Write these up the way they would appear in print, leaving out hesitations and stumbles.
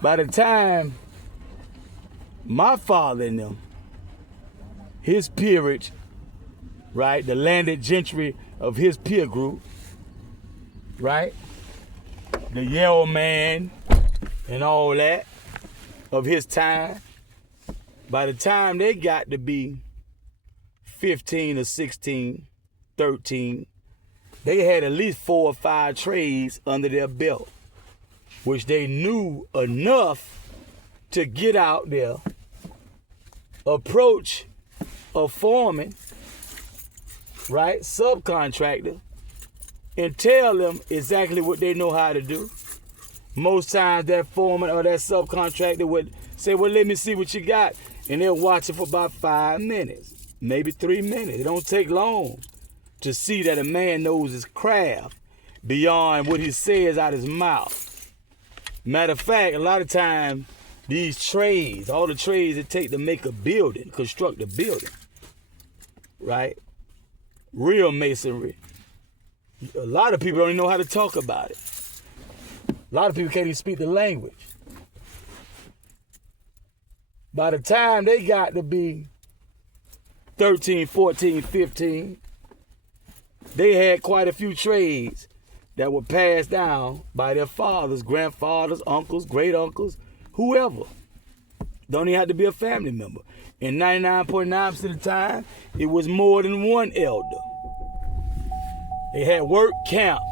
By the time my father and them, his peerage, right, the landed gentry of his peer group, right, the yellow man and all that of his time, by the time they got to be 15 or 16, 13, they had at least 4 or 5 trades under their belt, which they knew enough to get out there, approach a foreman, right, subcontractor, and tell them exactly what they know how to do. Most times that foreman or that subcontractor would say, well, let me see what you got. And they'll watch it for about 5 minutes, maybe 3 minutes. It don't take long to see that a man knows his craft beyond what he says out his mouth. Matter of fact, a lot of times, these trades, all the trades it take to make a building, construct a building, right? Real masonry. A lot of people don't even know how to talk about it. A lot of people can't even speak the language. By the time they got to be 13, 14, 15, they had quite a few trades that were passed down by their fathers, grandfathers, uncles, great uncles, whoever. Don't even have to be a family member. And 99.9% of the time, it was more than one elder. They had work camps.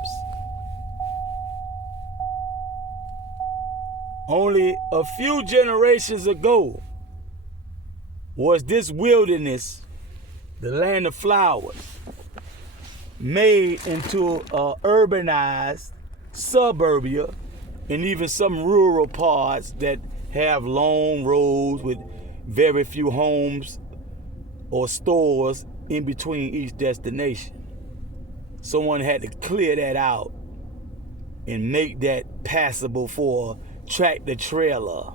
Only a few generations ago was this wilderness, the land of flowers, made into urbanized suburbia and even some rural parts that have long roads with very few homes or stores in between each destination. Someone had to clear that out and make that passable for a tractor trailer,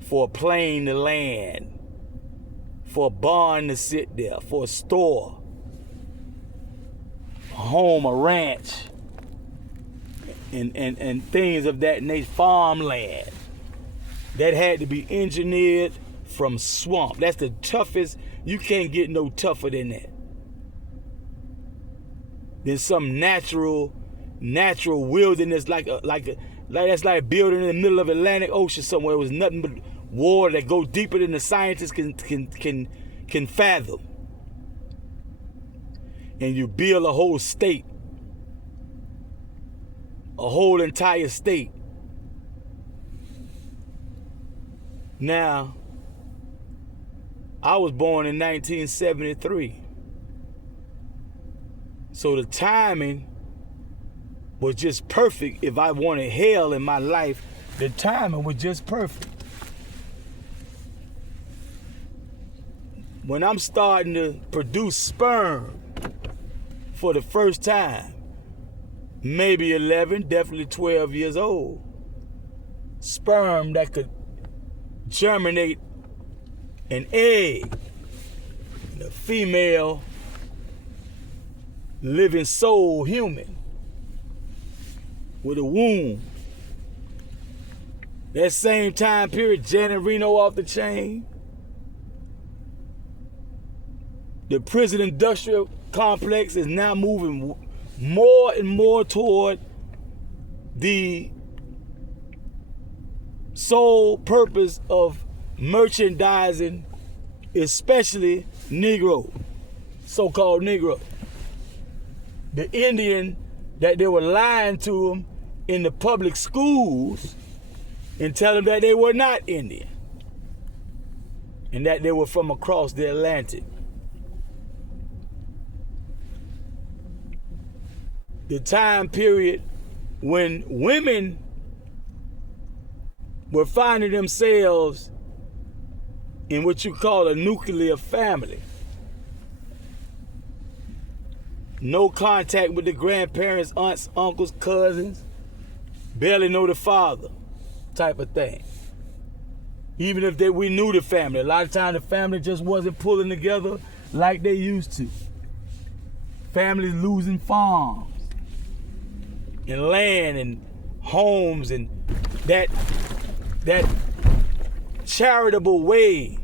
for a plane to land, for a barn to sit there, for a store, a home, a ranch, and things of that nature, farmland. That had to be engineered from swamp. That's the toughest. You can't get no tougher than that. Than some natural wilderness like that's like building in the middle of Atlantic Ocean somewhere. It was nothing but water that go deeper than the scientists can fathom. And you build a whole state, a whole entire state. Now, I was born in 1973. So the timing was just perfect. If I wanted hell in my life, the timing was just perfect. When I'm starting to produce sperm for the first time, maybe 11, definitely 12 years old, sperm that could germinate an egg, a female living soul human with a womb. That same time period, Janet Reno off the chain, the prison industrial complex is now moving more and more toward the sole purpose of merchandising, especially Negro, so-called Negro. The Indian that they were lying to them in the public schools and telling them that they were not Indian and that they were from across the Atlantic. The time period when women were finding themselves in what you call a nuclear family. No contact with the grandparents, aunts, uncles, cousins, barely know the father type of thing. Even if we knew the family, a lot of times the family just wasn't pulling together like they used to. Families losing farms and land and homes, and that that charitable way,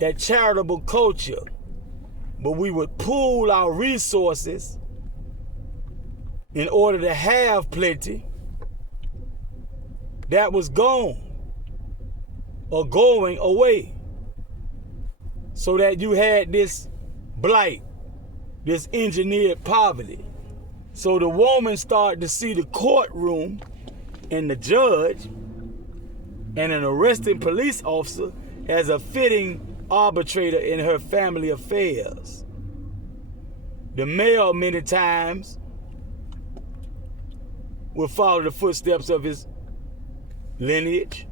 that charitable culture, but we would pool our resources in order to have plenty, that was gone or going away. So that you had this blight, this engineered poverty. So the woman started to see the courtroom and the judge and an arresting police officer as a fitting arbitrator in her family affairs. The male many times will follow the footsteps of his lineage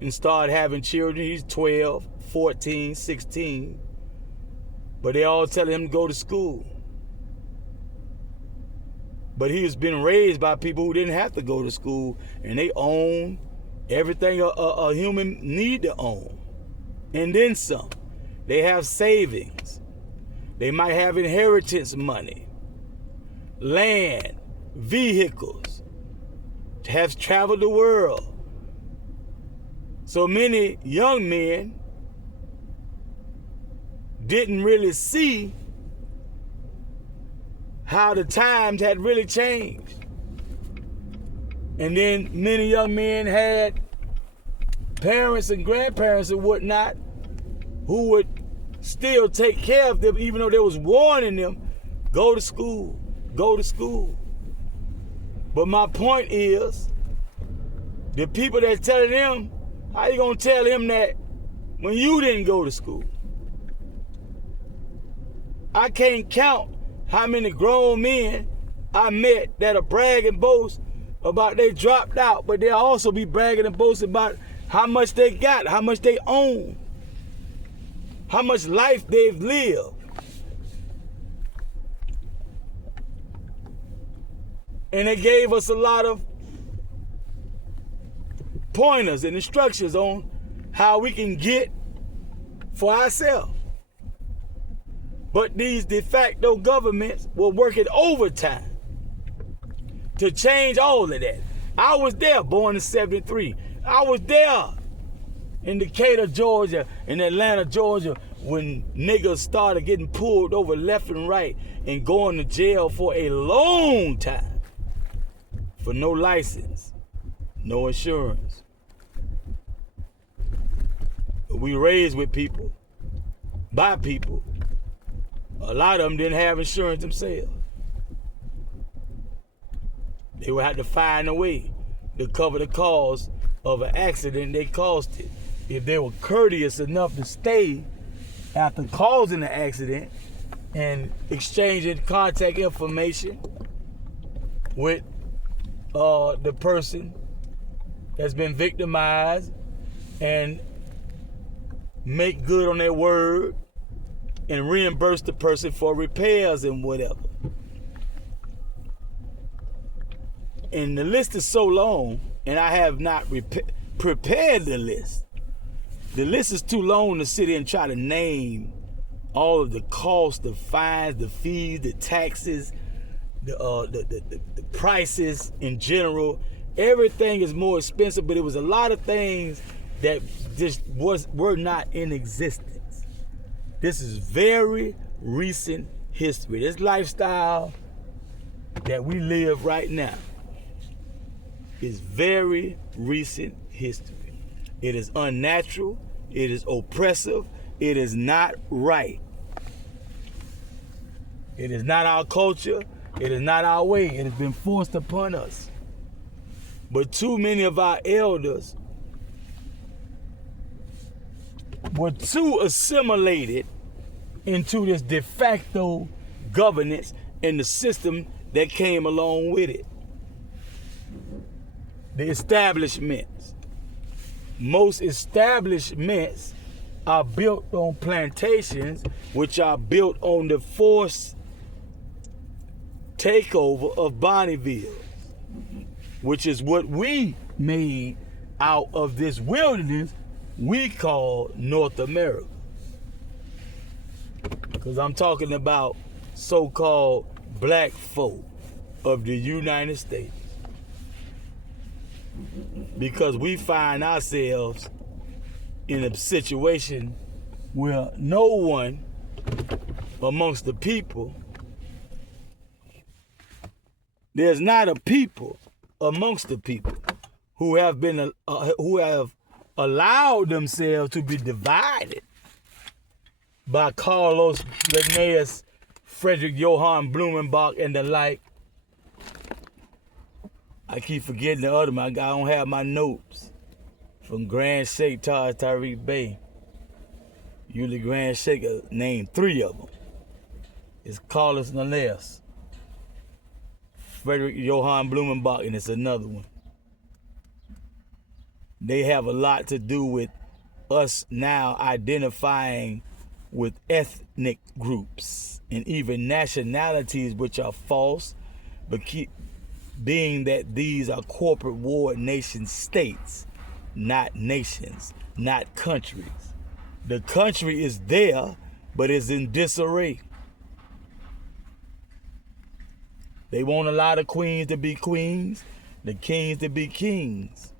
and start having children. He's 12, 14, 16, but they all telling him to go to school. But he was being raised by people who didn't have to go to school, and they own everything a human need to own. And then some. They have savings. They might have inheritance money, land, vehicles, have traveled the world. So many young men didn't really see how the times had really changed. And then many young men had parents and grandparents and whatnot who would still take care of them even though they was warning them, go to school, go to school. But my point is, the people that's telling them, how you gonna tell him that when you didn't go to school? I can't count how many grown men I met that are brag and boast about they dropped out, but they'll also be bragging and boasting about how much they got, how much they own, how much life they've lived. And they gave us a lot of pointers and instructions on how we can get for ourselves. But these de facto governments were working overtime to change all of that. I was there, born in '73. I was there in Decatur, Georgia, in Atlanta, Georgia, when niggas started getting pulled over left and right and going to jail for a long time for no license, no insurance. We raised with people, by people. A lot of them didn't have insurance themselves. They would have to find a way to cover the cost of an accident they caused it. If they were courteous enough to stay after causing the accident and exchanging contact information with the person that's been victimized and make good on their word and reimburse the person for repairs and whatever. And the list is so long, and I have not prepared the list. The list is too long to sit here and try to name all of the costs, the fines, the fees, the taxes, the prices in general. Everything is more expensive, but it was a lot of things that just were not in existence. This is very recent history. This lifestyle that we live right now is very recent history. It is unnatural. It is oppressive. It is not right. It is not our culture. It is not our way. It has been forced upon us. But too many of our elders were too assimilated into this de facto governance and the system that came along with it. The establishments. Most establishments are built on plantations, which are built on the forced takeover of Bonneville, which is what we made out of this wilderness we call North America. Because I'm talking about so-called black folk of the United States. because we find ourselves in a situation where no one amongst the people, there's not a people amongst the people who have been who have allowed themselves to be divided by Carlos Linnaeus, Frederick Johann Blumenbach, and the like. I keep forgetting the other one. I don't have my notes. From Grand Sheikh Tariq Bey. Usually Grand Sheikh named 3 of them. It's Carlos Linnaeus, Frederick Johann Blumenbach, and it's another one. They have a lot to do with us now identifying with ethnic groups and even nationalities which are false, but being that these are corporate war nation states, not nations, not countries. The country is there, but it's in disarray. They want a lot of queens to be queens, the kings to be kings,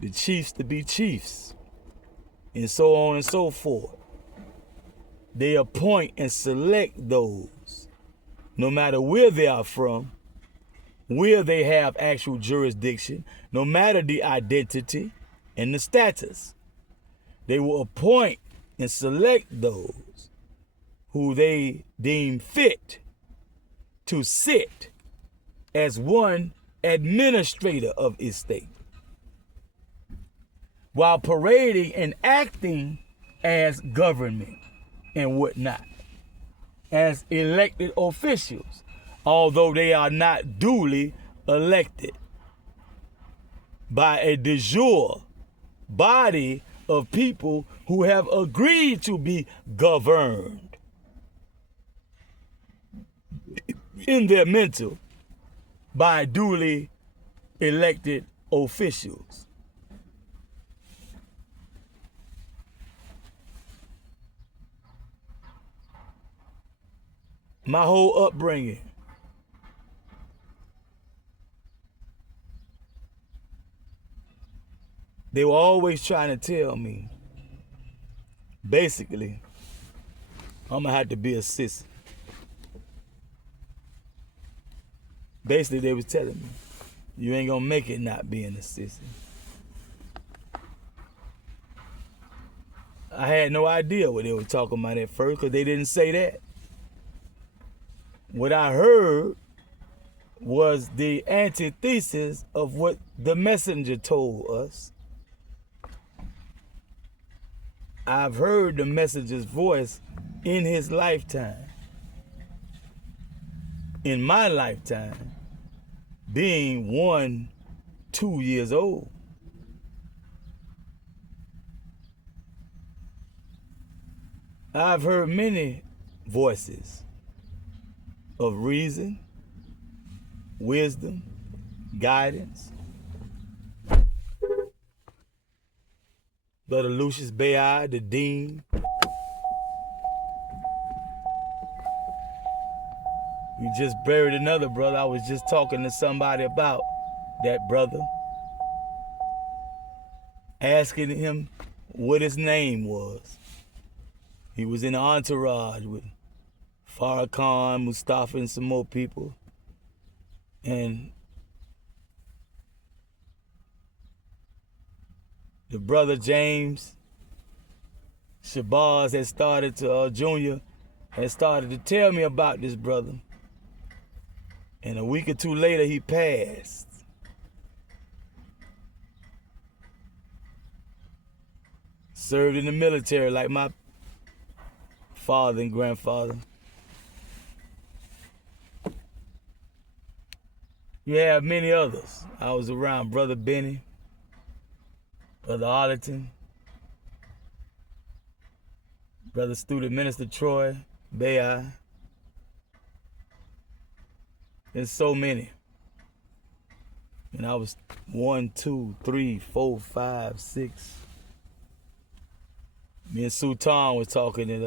the chiefs to be chiefs, and so on and so forth. They appoint and select those, no matter where they are from, where they have actual jurisdiction, no matter the identity and the status. They will appoint and select those who they deem fit to sit as one administrator of his state, while parading and acting as government and whatnot, as elected officials, although they are not duly elected by a de jure body of people who have agreed to be governed in their mental by duly elected officials. My whole upbringing, they were always trying to tell me, basically, I'm gonna have to be a sissy. Basically, they was telling me, you ain't gonna make it not being a sissy. I had no idea what they were talking about at first, because they didn't say that. What I heard was the antithesis of what the messenger told us. I've heard the messenger's voice in his lifetime. In my lifetime, being 2 years old. I've heard many voices of reason, wisdom, guidance. Brother Lucius Bayard, the dean. We just buried another brother. I was just talking to somebody about that brother, asking him what his name was. He was in the entourage with Farrakhan, Mustafa, and some more people. And the brother James Shabazz had started to, Junior, had started to tell me about this brother. And a week or two later, he passed. Served in the military like my father and grandfather. You have many others. I was around Brother Benny, Brother Arlington, Brother Student Minister Troy, Bayi, and so many. And I was 1, 2, 3, 4, 5, 6. Me and Sultan was talking at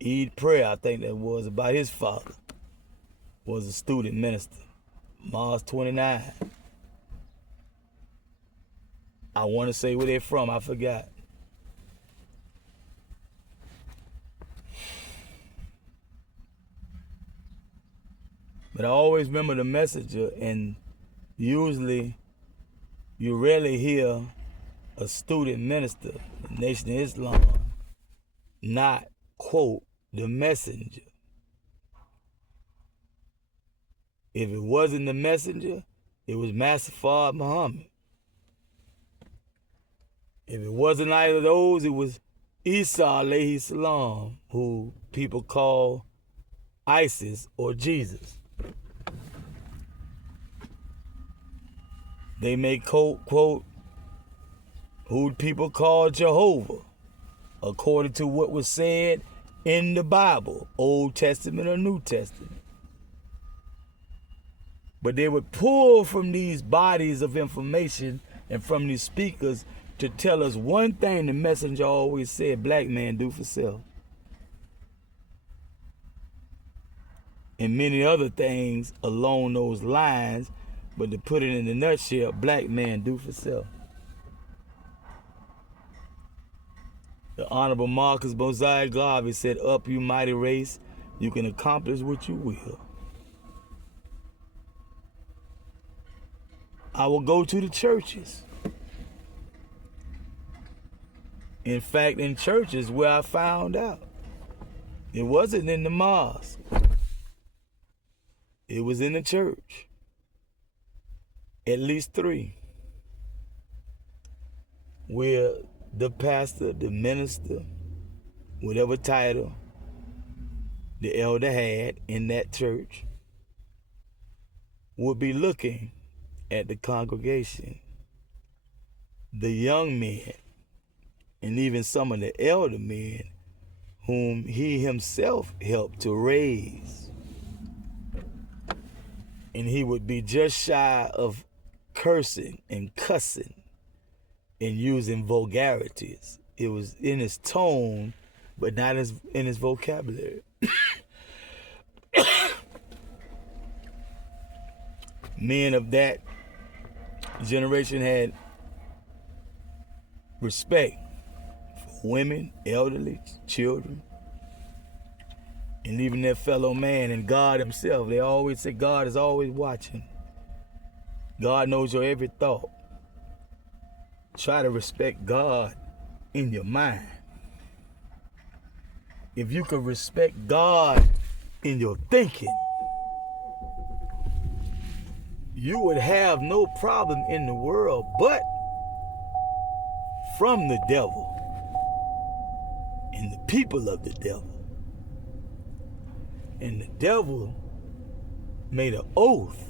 Eid prayer, I think that was, about his father. Was a student minister, Mars 29. I want to say where they're from. I forgot. But I always remember the messenger, and usually you rarely hear a student minister, the Nation of Islam, not quote the messenger. If it wasn't the messenger, it was Master Fard Muhammad. If it wasn't either of those, it was Isa alayhi salam, who people call ISIS or Jesus. They may quote who people call Jehovah, according to what was said in the Bible, Old Testament or New Testament. But they would pull from these bodies of information and from these speakers to tell us one thing the messenger always said: black man do for self. And many other things along those lines, but to put it in a nutshell, black man do for self. The Honorable Marcus Mosiah Garvey said, up you mighty race, you can accomplish what you will. I will go to the churches. In fact, in churches where I found out, it wasn't in the mosque. It was in the church. At least 3. Where the pastor, the minister, whatever title the elder had in that church, would be looking at the congregation, the young men, and even some of the elder men whom he himself helped to raise. And he would be just shy of cursing and cussing and using vulgarities. It was in his tone, but not in his vocabulary. Men of that generation had respect for women, elderly, children, and even their fellow man and God himself. They always say God is always watching. God knows your every thought. Try to respect God in your mind. If you could respect God in your thinking, you would have no problem in the world but from the devil and the people of the devil. And the devil made an oath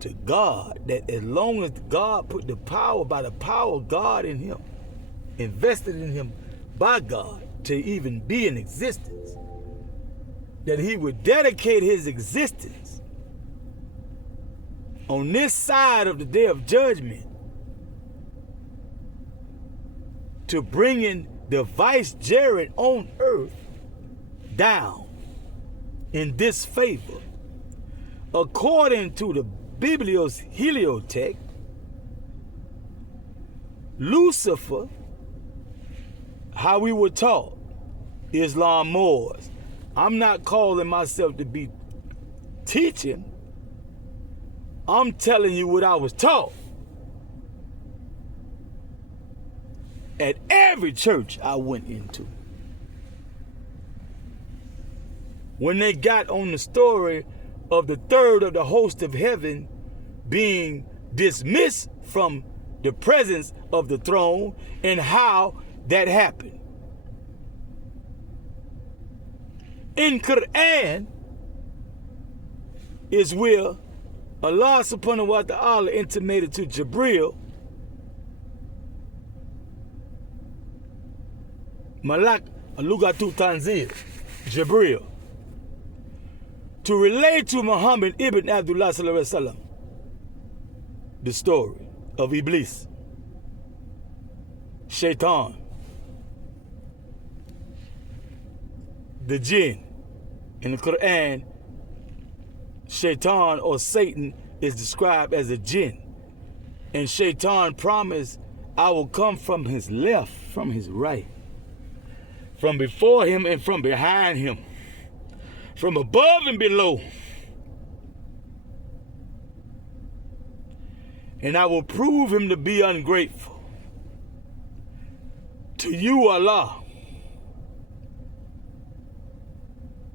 to God that as long as God put the power, by the power of God in him, invested in him by God to even be in existence, that he would dedicate his existence on this side of the day of judgment to bringing the vicegerent on earth down in disfavor. According to the Biblios Heliotext, Lucifer, how we were taught, Islam MOORS. I'm not calling myself to be teaching. I'm telling you what I was taught. At every church I went into. When they got on the story of the third of the host of heaven being dismissed from the presence of the throne and how that happened. In Quran is where Allah subhanahu wa ta'ala intimated to Jibril, Malak Alugatu Tanzil, Jibril, to relate to Muhammad ibn Abdullah sallallahu alaihi wasallam the story of Iblis, Shaitan, the jinn. In the Quran, Shaitan or Satan is described as a jinn. And Shaitan promised, I will come from his left, from his right, from before him and from behind him, from above and below. And I will prove him to be ungrateful to you, Allah.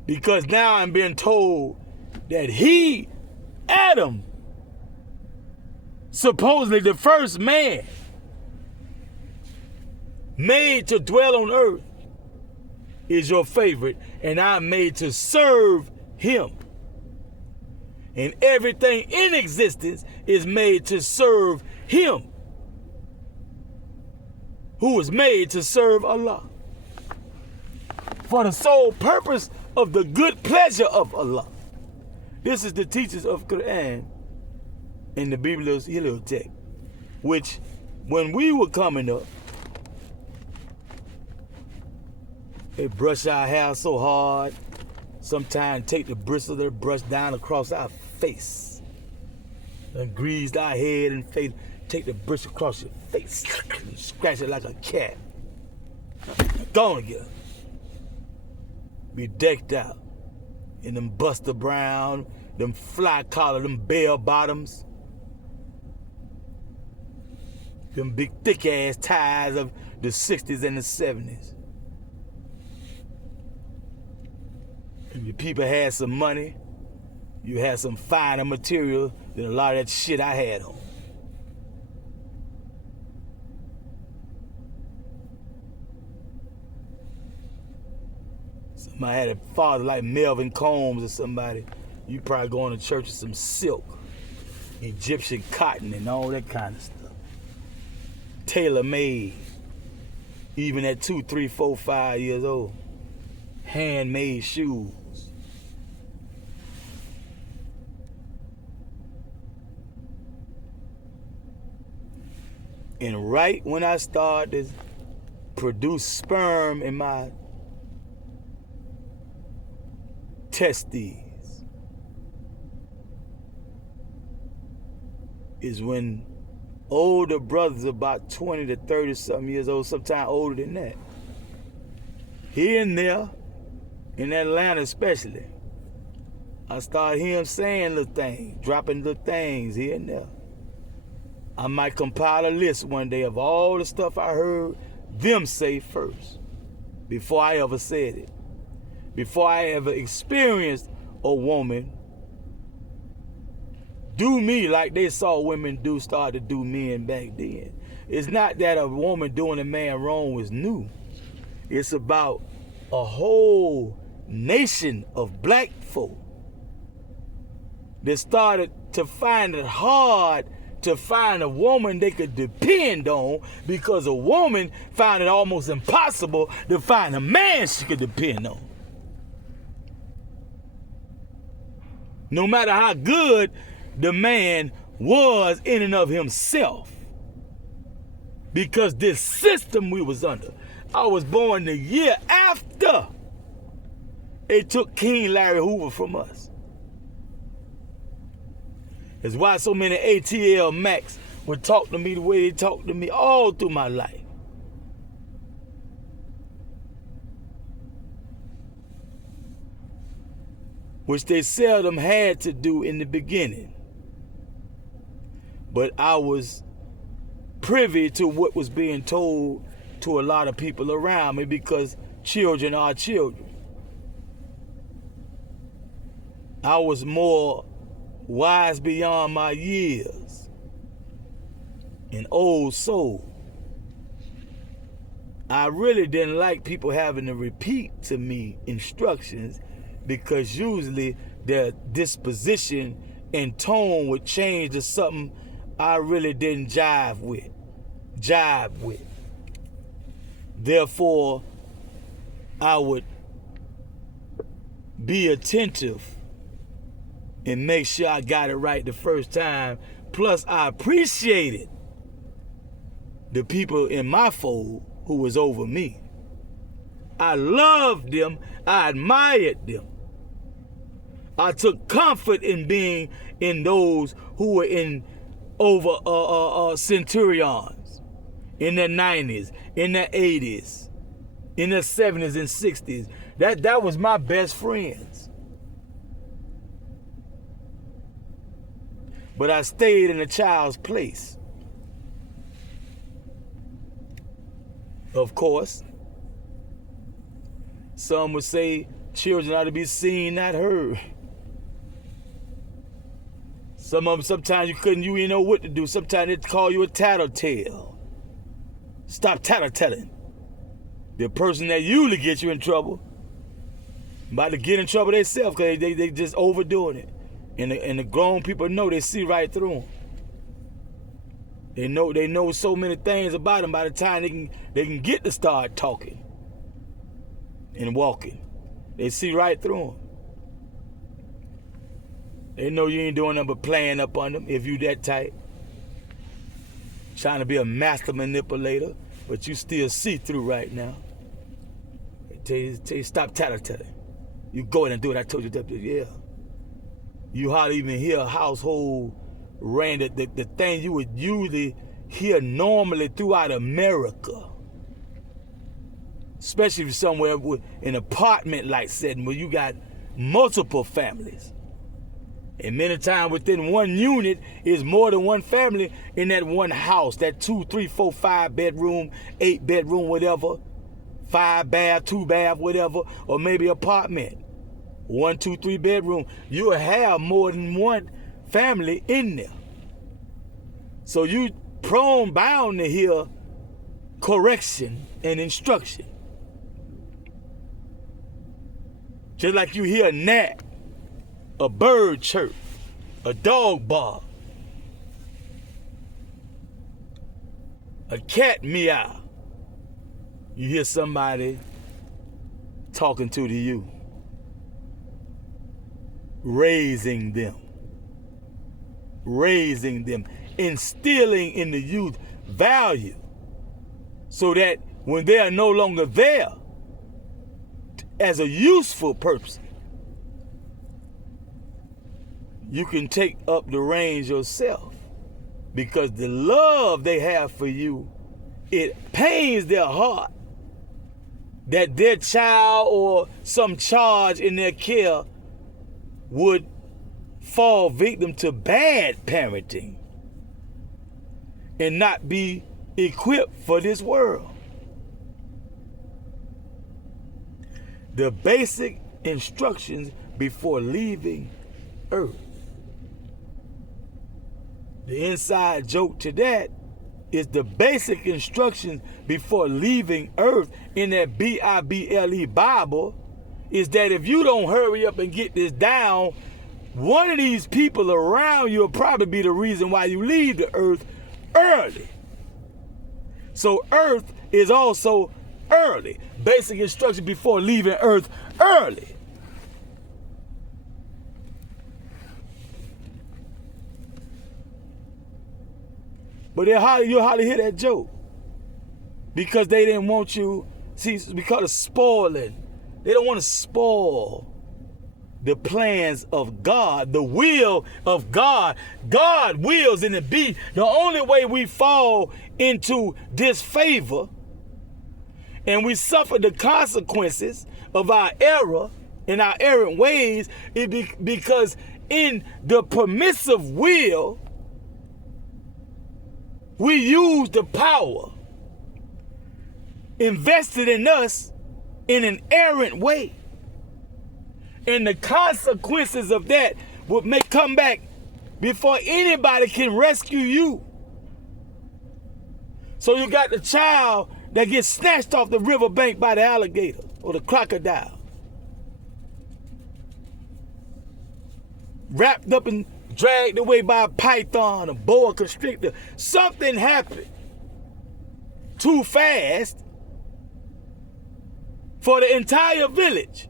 Because now I'm being told that he, Adam, supposedly the first man made to dwell on earth, is your favorite, and I'm made to serve him. And everything in existence is made to serve him, who is made to serve Allah, for the sole purpose of the good pleasure of Allah. This is the teachings of Quran in the Bibliothèque, which when we were coming up, they brush our hair so hard, sometimes take the bristle of their brush down across our face, and greased our head and face, take the brush across your face, and scratch it like a cat. Gone again. Be decked out in them Buster Brown, them fly collar, them bell bottoms, them big thick ass ties of the 60s and the 70s. If your people had some money, you had some finer material than a lot of that shit I had on. Somebody had a father like Melvin Combs or somebody, you probably going to church with some silk, Egyptian cotton and all that kind of stuff. Tailor-made, even at 2, 3, 4, 5 years old. Handmade shoes. And right when I started to produce sperm in my testes is when older brothers about 20 to 30 something years old, sometimes older than that, here and there, in Atlanta especially, I started hearing saying little things, dropping little things here and there. I might compile a list one day of all the stuff I heard them say first, before I ever said it, before I ever experienced a woman do me like they saw women start to do men back then. It's not that a woman doing a man wrong was new. It's about a whole nation of black folk that started to find it hard to find a woman they could depend on, because a woman found it almost impossible to find a man she could depend on. No matter how good the man was in and of himself. Because this system we was under. I was born the year after they took King Larry Hoover from us. That's why so many ATL Macs would talk to me the way they talked to me all through my life. Which they seldom had to do in the beginning. But I was privy to what was being told to a lot of people around me, because children are children. I was more wise beyond my years, an old soul. I really didn't like people having to repeat to me instructions, because usually their disposition and tone would change to something I really didn't jive with. Therefore, I would be attentive and make sure I got it right the first time. Plus, I appreciated the people in my fold who was over me. I loved them. I admired them. I took comfort in being in those who were in over centurions in the 90s, in the 80s, in the 70s and 60s. That was my best friends. But I stayed in a child's place. Of course, some would say children ought to be seen, not heard. Some of them, sometimes you didn't know what to do. Sometimes they'd call you a tattletale. Stop tattletelling. The person that usually gets you in trouble about to get in trouble themselves because they just overdoing it. And the grown people know, they see right through them. They know so many things about them by the time they can get to start talking and walking. They see right through them. They know you ain't doing nothing but playing up on them if you that tight. Trying to be a master manipulator, but you still see through right now. They tell you stop tattletelling. You go in and do what I told you to do. Yeah. You hardly even hear a household random, the thing you would usually hear normally throughout America. Especially if you're somewhere with an apartment-like setting where you got multiple families. And many times within one unit is more than one family in that one house, that 2, 3, 4, 5 bedroom, 8 bedroom, whatever, 5 bath, 2 bath, whatever, or maybe apartment. 1, 2, 3 bedroom. You'll have more than one family in there. So you bound to hear correction and instruction. Just like you hear a gnat, a bird chirp, a dog bark, a cat meow. You hear somebody talking to you, raising them, instilling in the youth value so that when they are no longer there as a useful person, you can take up the reins yourself, because the love they have for you, it pains their heart that their child or some charge in their care would fall victim to bad parenting and not be equipped for this world. The basic instructions before leaving earth. The inside joke to that is the basic instructions before leaving earth in that Bible Bible is that if you don't hurry up and get this down, one of these people around you will probably be the reason why you leave the earth early. So earth is also early. Basic instruction before leaving earth early. But you hardly hear that joke. Because they didn't want you, see, because of spoiling. They don't want to spoil the plans of God, the will of God. God wills, and it be the only way we fall into disfavor and we suffer the consequences of our error and our errant ways is because in the permissive will, we use the power invested in us in an errant way. And the consequences of that may come back before anybody can rescue you. So you got the child that gets snatched off the riverbank by the alligator or the crocodile. Wrapped up and dragged away by a python, a boa constrictor. Something happened too fast for the entire village,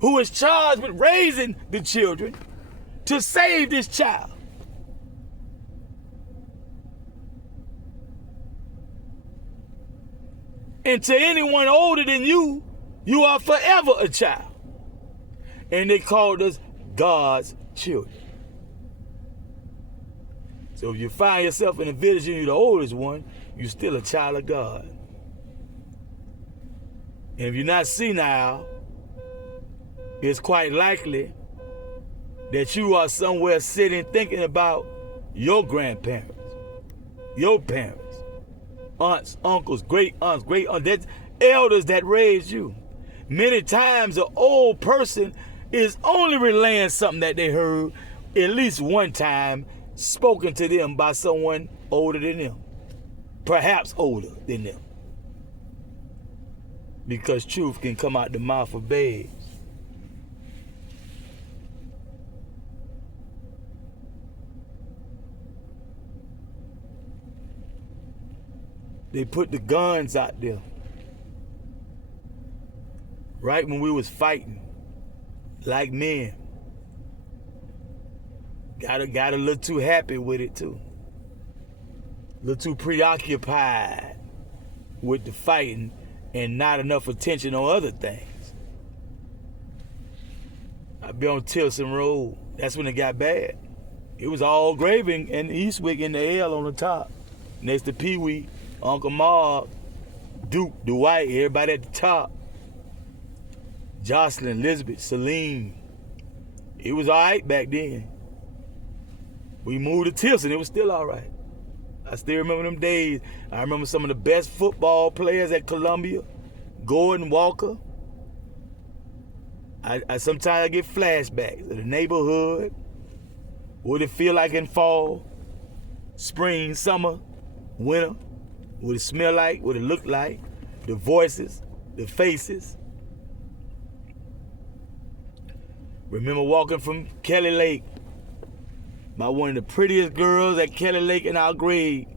who is charged with raising the children, to save this child. And to anyone older than you, you are forever a child. And they called us God's children. So if you find yourself in a village and you're the oldest one, you're still a child of God. And if you're not senile, it's quite likely that you are somewhere sitting thinking about your grandparents, your parents, aunts, uncles, great aunts, that's elders that raised you. Many times an old person is only relaying something that they heard at least one time spoken to them by someone older than them, perhaps older than them. Because truth can come out the mouth of babes. They put the guns out there right when we was fighting like men. Got a little too happy with it too. A little too preoccupied with the fighting and not enough attention on other things. I be on Tilson Road. That's when it got bad. It was all gravy and Eastwick in the L on the top. Next to Pee Wee, Uncle Mark, Duke, Dwight, everybody at the top. Jocelyn, Elizabeth, Celine. It was all right back then. We moved to Tilson, it was still all right. I still remember them days. I remember some of the best football players at Columbia, Gordon, Walker. I sometimes get flashbacks of the neighborhood, what it feel like in fall, spring, summer, winter, what it smell like, what it look like, the voices, the faces. Remember walking from Kelly Lake by one of the prettiest girls at Kelly Lake in our grade,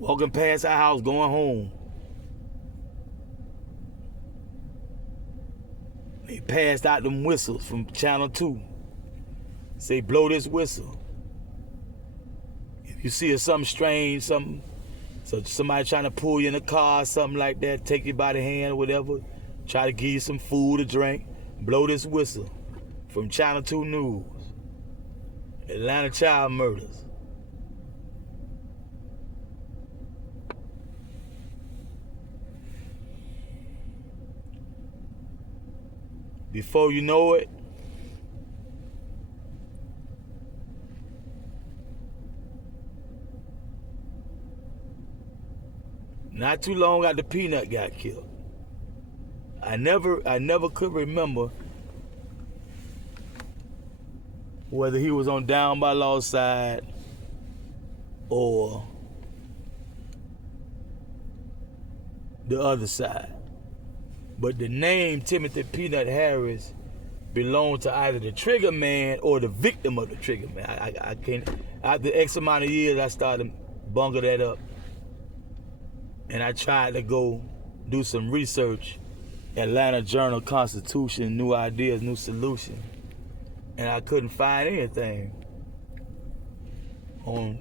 walking past our house, going home. They passed out them whistles from Channel 2. Say, blow this whistle. If you see something strange, something, so somebody trying to pull you in a car, something like that, take you by the hand or whatever, try to give you some food or drink, blow this whistle from Channel 2 News. Atlanta child murders. Before you know it, not too long after Peanut got killed, I never could remember whether he was on Down by Law's side or the other side. But the name Timothy Peanut Harris belonged to either the trigger man or the victim of the trigger man. I can't, after X amount of years, I started to bungle that up. And I tried to go do some research, Atlanta Journal-Constitution, New Ideas, New Solutions. And I couldn't find anything on.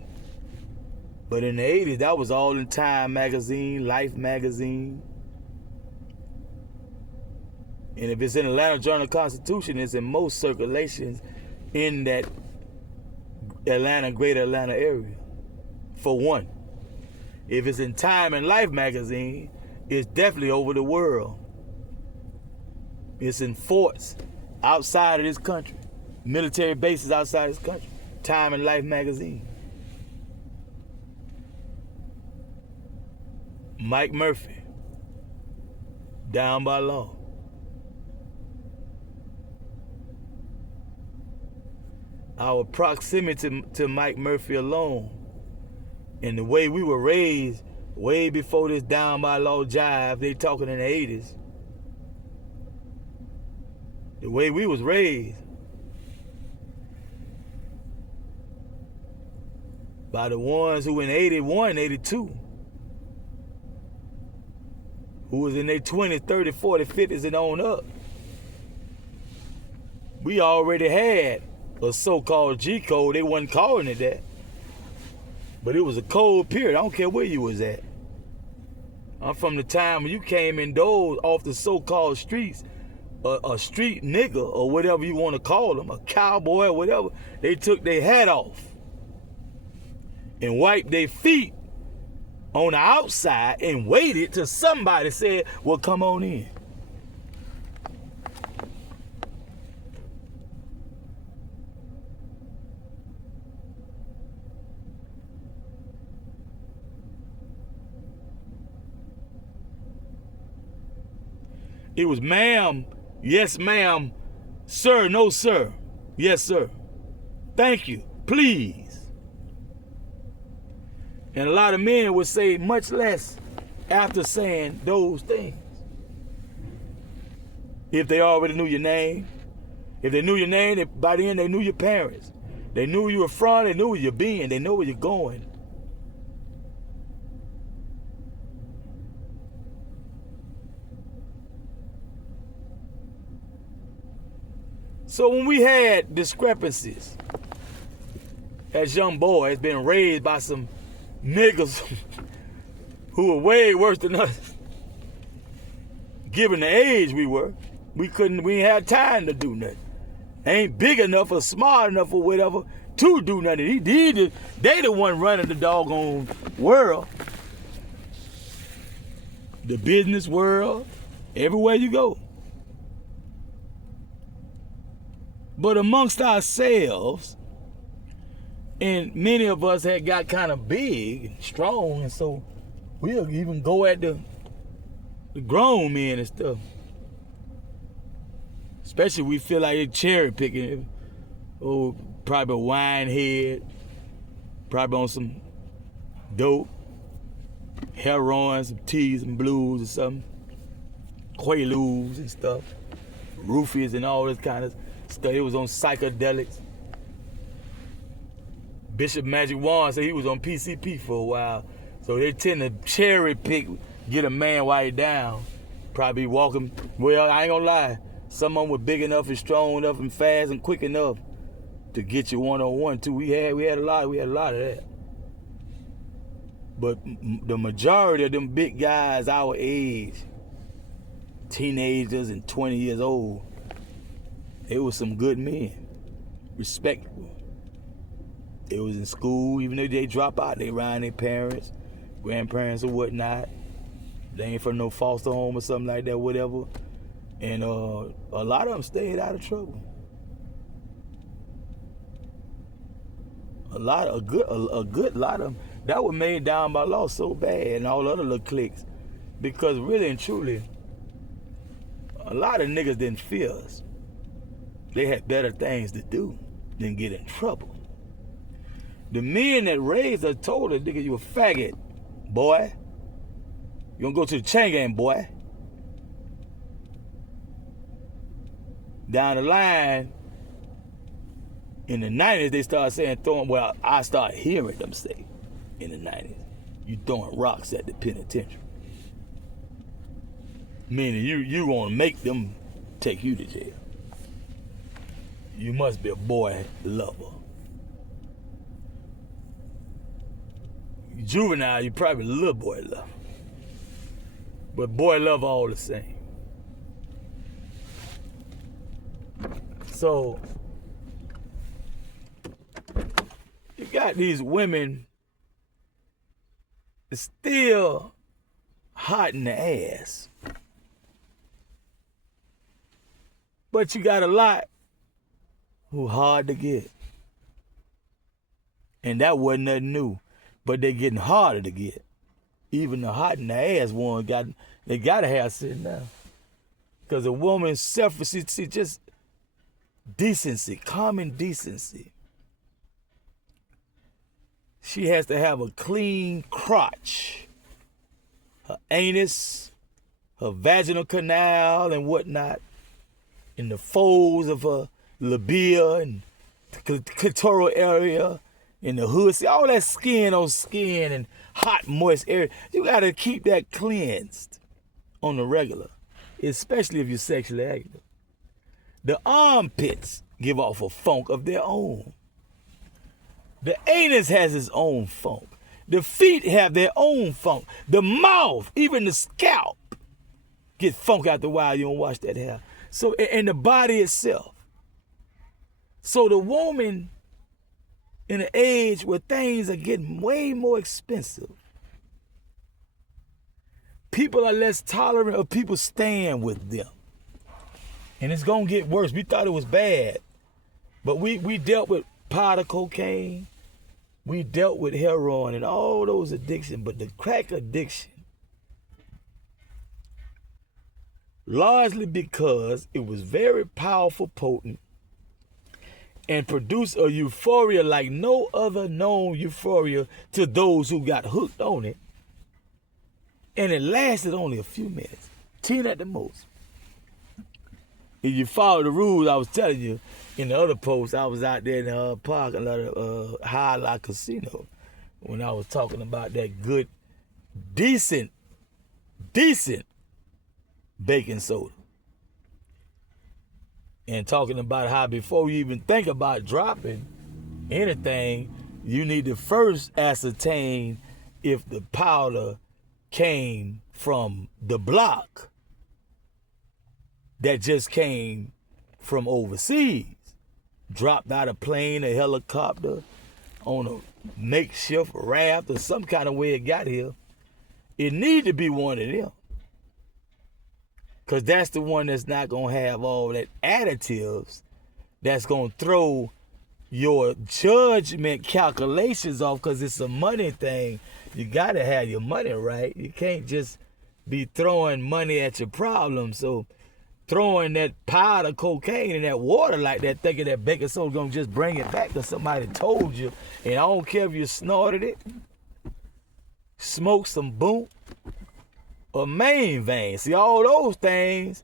But in the 80s, that was all in Time magazine, Life magazine. And if it's in Atlanta Journal-Constitution, it's in most circulations in that Atlanta, greater Atlanta area, for one. If it's in Time and Life magazine, it's definitely over the world. It's in forts outside of this country. Military bases outside this country. Time and Life magazine. Mike Murphy, Down by Law. Our proximity to Mike Murphy alone and the way we were raised way before this Down by Law jive, they talking in the 80s. The way we was raised by the ones who in 81, 82, who was in their 20s, 30s, 40s, 50s and on up. We already had a so-called G code. They wasn't calling it that. But it was a cold period. I don't care where you was at. I'm from the time when you came indoors off the so-called streets, a street nigga or whatever you want to call them, a cowboy or whatever, they took their hat off. and wiped their feet on the outside and waited till somebody said, well, come on in. It was ma'am, yes ma'am, sir, no sir, yes sir, thank you, please. And a lot of men would say much less after saying those things. If they already knew your name, if they knew your name, by then they knew your parents. They knew where you were from, they knew where you're being, they know where you're going. So when we had discrepancies as young boys being raised by some niggas who were way worse than us, given the age we were, we ain't had time to do nothing. Ain't big enough or smart enough or whatever to do nothing. They the one running the doggone world. The business world, everywhere you go. But amongst ourselves, and many of us had got kind of big and strong, and so we'll even go at the grown men and stuff. Especially we feel like they're cherry picking. Oh, probably a wine head, probably on some dope, heroin, some teas and blues or something, quaaludes and stuff, roofies and all this kind of stuff. He was on psychedelics. Bishop Magic Wand said he was on PCP for a while. So they tend to cherry pick, get a man while he down. Probably walking, well, I ain't gonna lie, some of them were big enough and strong enough and fast and quick enough to get you one-on-one too. We had a lot of that. But the majority of them big guys our age, teenagers and 20 years old, they were some good men, respectable. They was in school, even if they drop out, they around their parents, grandparents or whatnot. They ain't from no foster home or something like that, whatever. And a lot of them stayed out of trouble. A good lot of them, that was made down by law so bad, and all other little cliques. Because really and truly, a lot of niggas didn't fear us. They had better things to do than get in trouble. The men that raised us told us, nigga, you a faggot, boy. You gonna go to the chain gang, boy. Down the line, in the 90s, they started saying well, I started hearing them say in the 90s, you throwing rocks at the penitentiary. Meaning you gonna make them take you to jail. You must be a boy lover. Juvenile, you probably a little boy lover. But boy love all the same. So, you got these women still hot in the ass. But you got a lot who hard to get. And that wasn't nothing new. But they're getting harder to get. Even the hot in the ass one they gotta have sitting down. Because a woman's she just decency, common decency. She has to have a clean crotch. Her anus, her vaginal canal and whatnot, in the folds of her labia and the clitoral area, in the hood. See, all that skin on skin and hot, moist area, you gotta keep that cleansed on the regular, especially if you're sexually active. The armpits give off a funk of their own. The anus has its own funk. The feet have their own funk. The mouth, even the scalp, get funk after a while. You don't wash that hair. So, and the body itself. So the woman in an age where things are getting way more expensive, people are less tolerant of people staying with them. And it's gonna get worse. We thought it was bad, but we dealt with powder cocaine, we dealt with heroin and all those addictions, but the crack addiction, largely because it was very powerful, potent, and produced a euphoria like no other known euphoria to those who got hooked on it. And it lasted only a few minutes, 10 at the most. If you follow the rules, I was telling you in the other post, I was out there in the parking lot of High Life Casino when I was talking about that good, decent baking soda. And talking about how before you even think about dropping anything, you need to first ascertain if the powder came from the block that just came from overseas, dropped out a plane, a helicopter, on a makeshift raft or some kind of way it got here. It need to be one of them. Because that's the one that's not going to have all that additives that's going to throw your judgment calculations off, because it's a money thing. You got to have your money right. You can't just be throwing money at your problem. So throwing that powder cocaine in that water like that, thinking that baking soda going to just bring it back because somebody told you. And I don't care if you snorted it, smoked some boom, or main vein. See, all those things,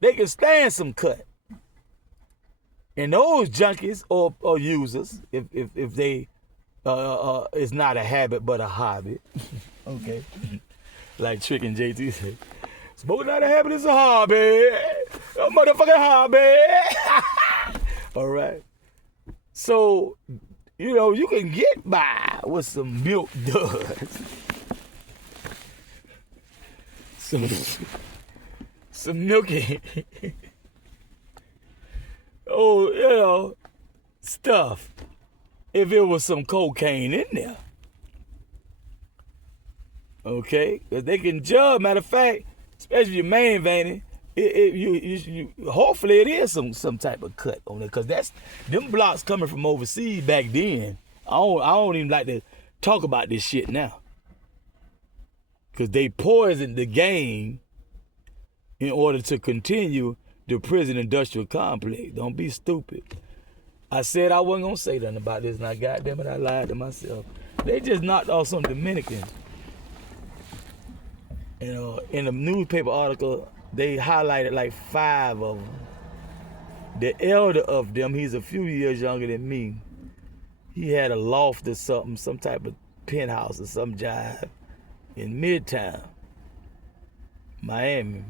they can stand some cut. And those junkies or users, if they it's not a habit but a hobby, okay, like Trick and JT said, smoking not a habit, it's a hobby, a motherfucking hobby. All right. So, you know, you can get by with some milk duds. Some milky, oh, you know, stuff. If it was some cocaine in there, okay, because they can judge. Matter of fact, especially your main vein, you hopefully it is some type of cut on it, because that's them blocks coming from overseas back then. I don't even like to talk about this shit now, because they poisoned the game in order to continue the prison industrial complex. Don't be stupid. I said I wasn't gonna say nothing about this, and I goddamn it, I lied to myself. They just knocked off some Dominicans. You know, in a newspaper article, they highlighted like 5 of them. The elder of them, he's a few years younger than me. He had a loft or something, some type of penthouse or some jive in Midtown, Miami.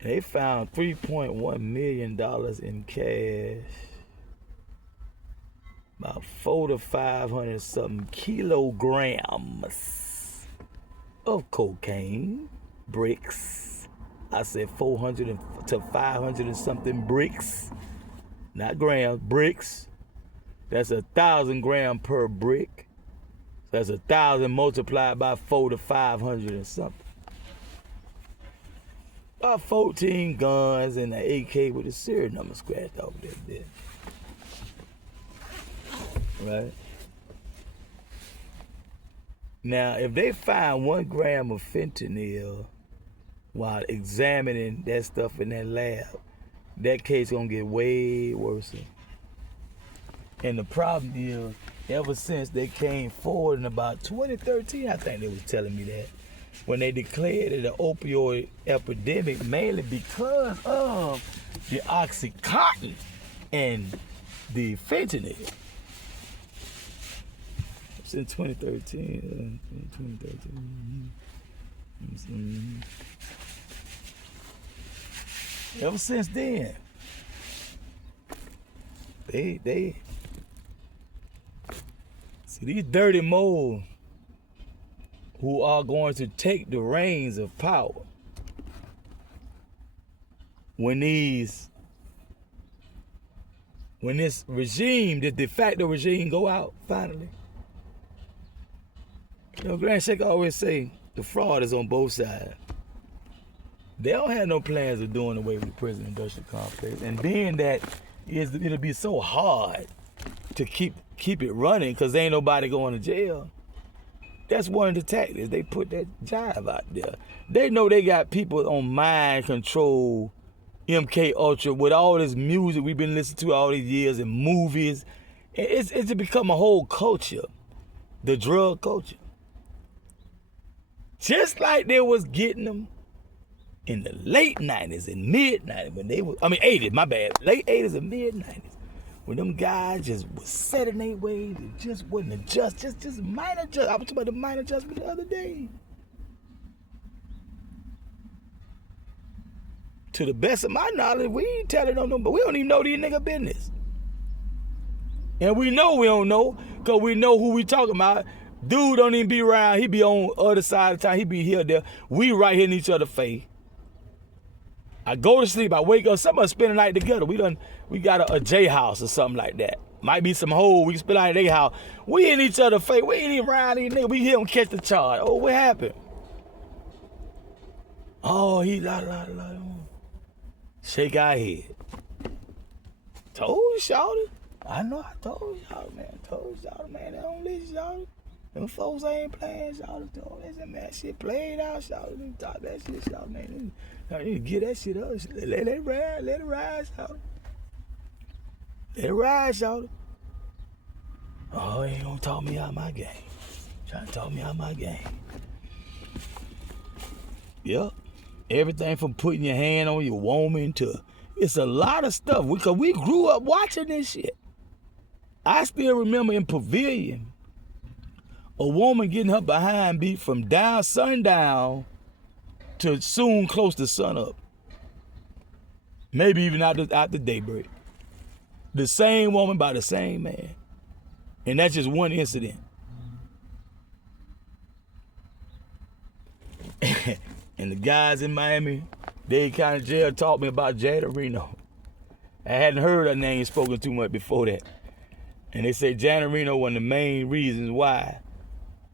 And they found $3.1 million in cash, about 400 to 500 something kilograms of cocaine bricks. I said 400 to 500 and something bricks, not grams, bricks. That's 1,000 grams per brick. That's 1,000 multiplied by 400 to 500 and something. About 14 guns and an AK with a serial number scratched off that bitch. Right? Now, if they find 1 gram of fentanyl while examining that stuff in that lab, that case gonna get way worse. And the problem is, ever since they came forward in about 2013, I think they was telling me that, when they declared it an opioid epidemic, mainly because of the Oxycontin and the fentanyl. Since 2013, ever since then, they see these dirty moles who are going to take the reins of power when these when this regime, this de facto regime go out finally. You know, Grand Sheikh always say the fraud is on both sides. They don't have no plans of doing away with the prison industrial complex. And being that it'll be so hard to keep it running because ain't nobody going to jail. That's one of the tactics. They put that jive out there. They know they got people on mind control, MK Ultra, with all this music we've been listening to all these years and movies. It's become a whole culture, the drug culture. Just like they was getting them in the late 90s and mid 90s when they was, 80s, my bad, late 80s and mid 90s. When them guys just was set in their ways, it just wasn't adjust, just minor adjust. I was talking about the minor adjustment the other day. To the best of my knowledge, we ain't telling on them, but we don't even know these nigga business. And we know we don't know, because we know who we talking about. Dude don't even be around. He be on the other side of town. He be here, there. We right here in each other's face. I go to sleep, I wake up, somebody spend the night together. We got a J house or something like that. Might be some hoes, we can spend the night at their house. We in each other's face, we ain't even around these niggas. We hear them catch the charge. Oh, what happened? Oh, he shake our head. Told you, Shawty. I know I told y'all, man. Man, they don't listen, Shawty. Them folks ain't playing, Shawty. Told us, man, shit played out, Shawty. Talk that shit, Shawty, man. You need to get that shit up. Let it ride, Shawty. Let it ride, Shawty. Oh, he ain't gonna talk me out my game. Trying to talk me out my game. Yep. Everything from putting your hand on your woman to, it's a lot of stuff. Because we grew up watching this shit. I still remember in Pavilion, a woman getting her behind beat from sundown to soon close to sun up. Maybe even after daybreak. The same woman by the same man. And that's just one incident. And the guys in Miami-Dade County Jail taught me about Jada Reno. I hadn't heard her name spoken too much before that. And they say Jada Reno one of the main reasons why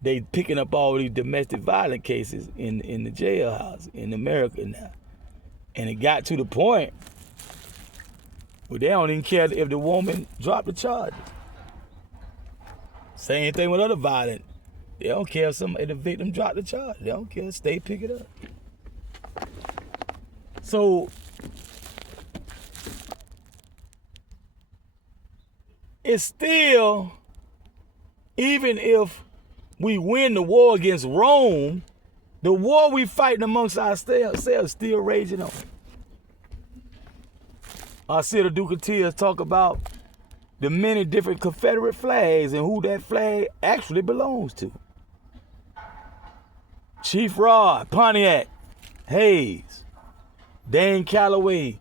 they picking up all these domestic violence cases in the jailhouse in America now. And it got to the point where they don't even care if the woman dropped the charges. Same thing with other violence. They don't care if the victim dropped the charge. They don't care. Stay pick it up. So it's still, even if we win the war against Rome, the war we fighting amongst ourselves still raging on. I see the Duke of Tears talk about the many different Confederate flags and who that flag actually belongs to. Chief Rod, Pontiac, Hayes, Dane Calloway,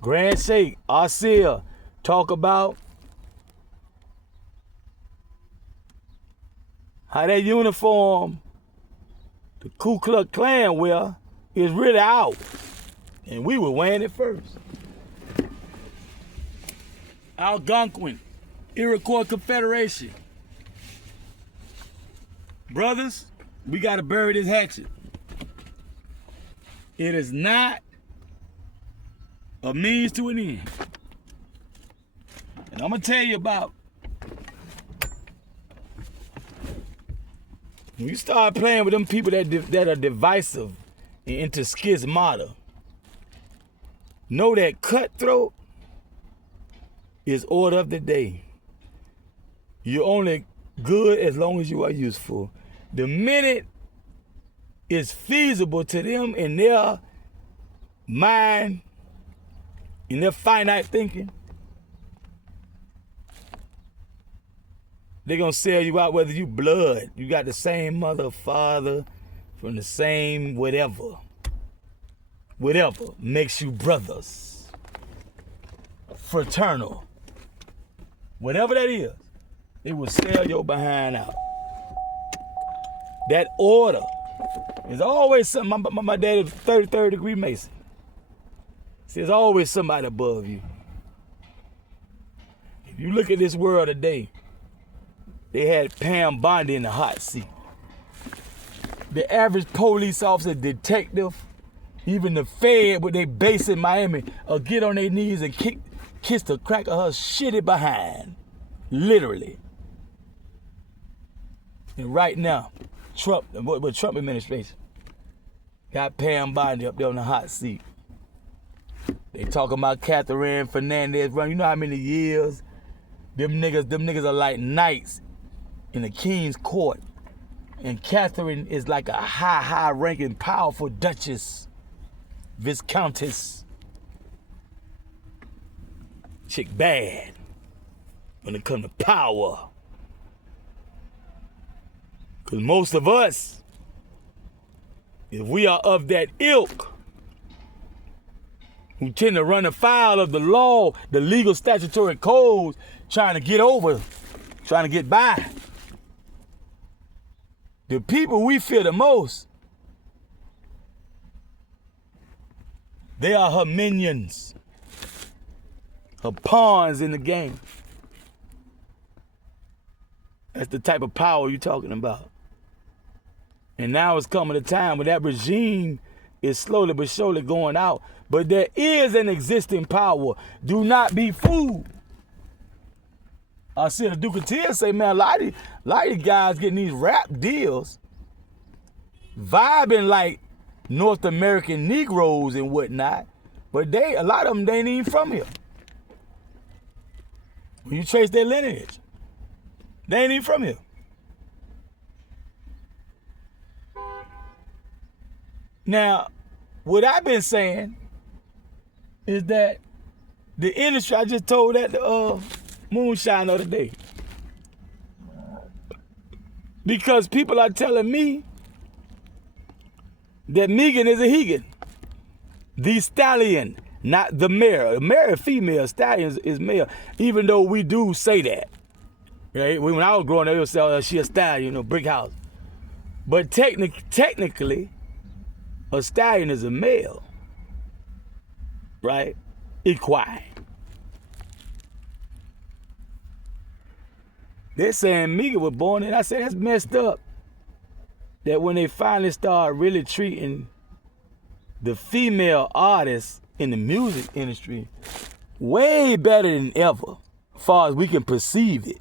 Grand Sheikh, Arcia talk about how that uniform the Ku Klux Klan wear is really out. And we were wearing it first. Algonquin, Iroquois Confederation. Brothers, we gotta bury this hatchet. It is not a means to an end. And I'm gonna tell you about when you start playing with them people that are divisive and into schismata, know that cutthroat is order of the day. You're only good as long as you are useful. The minute it's feasible to them in their mind, in their finite thinking, they're gonna sell you out whether you blood. You got the same mother, father, from the same whatever. Whatever makes you brothers. Fraternal. Whatever that is, it will sell your behind out. That order is always something. My dad is 33rd degree Mason. See, there's always somebody above you. You look at this world today, they had Pam Bondi in the hot seat. The average police officer, detective, even the Fed with their base in Miami, will get on their knees and kiss the crack of her shitty behind. Literally. And right now, Trump administration got Pam Bondi up there on the hot seat. They talking about Catherine Fernandez run. You know how many years them niggas are like knights in the king's court. And Catherine is like a high ranking, powerful duchess, viscountess. Chick bad when it comes to power. Because most of us, if we are of that ilk, who tend to run afoul of the law, the legal statutory codes, trying to get over, trying to get by. The people we fear the most, they are her minions, her pawns in the game. That's the type of power you're talking about. And now it's coming a time when that regime is slowly but surely going out. But there is an existing power. Do not be fooled. I see the Duke of Tears say, man, a lot of these guys getting these rap deals, vibing like North American Negroes and whatnot, but a lot of them, they ain't even from here. When you trace their lineage, they ain't even from here. Now, what I've been saying is that the industry, I just told that to Moonshine the other day. Because people are telling me that Megan is a Hegan. The stallion, not the mare. The mare is female, stallion is male. Even though we do say that. Right? When I was growing up, they would say, oh, she a stallion, brick house. But technically, a stallion is a male. Right? Equine. They're saying Megan was born in. I said, that's messed up. That when they finally start really treating the female artists in the music industry way better than ever, as far as we can perceive it.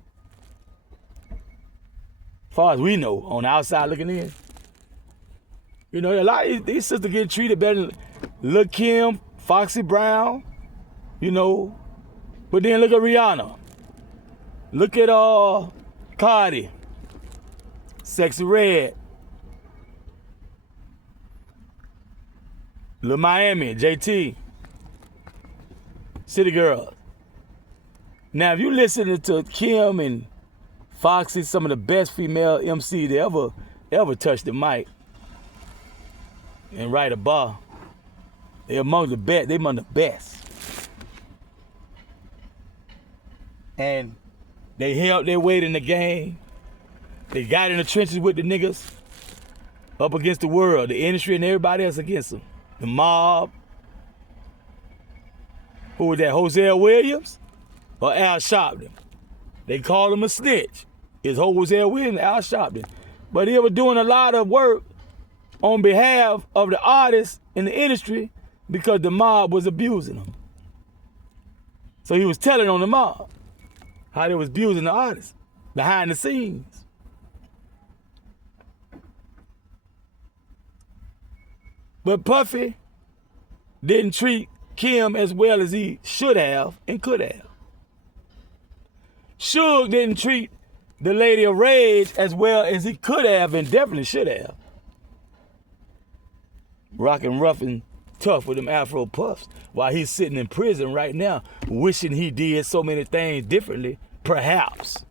As far as we know, on the outside looking in. A lot of these sisters get treated better than Lil' Kim, Foxy Brown, But then look at Rihanna. Look at Cardi, Sexy Red, Lil Miami, JT, City Girls. Now, if you listen to Kim and Foxy, some of the best female MC to ever touch the mic and write a bar, they're among the best. They're among the best. And they held their weight in the game. They got in the trenches with the niggas up against the world, the industry and everybody else against them. The mob. Who was that, Hosea Williams or Al Sharpton? They called him a snitch. His Hosea Williams, Al Sharpton. But he was doing a lot of work on behalf of the artists in the industry because the mob was abusing him. So he was telling on the mob how they was abusing the artists behind the scenes. But Puffy didn't treat Kim as well as he should have and could have. Suge didn't treat the Lady of Rage as well as he could have and definitely should have. Rockin' rough and tough with them Afro puffs while he's sitting in prison right now wishing he did so many things differently, perhaps.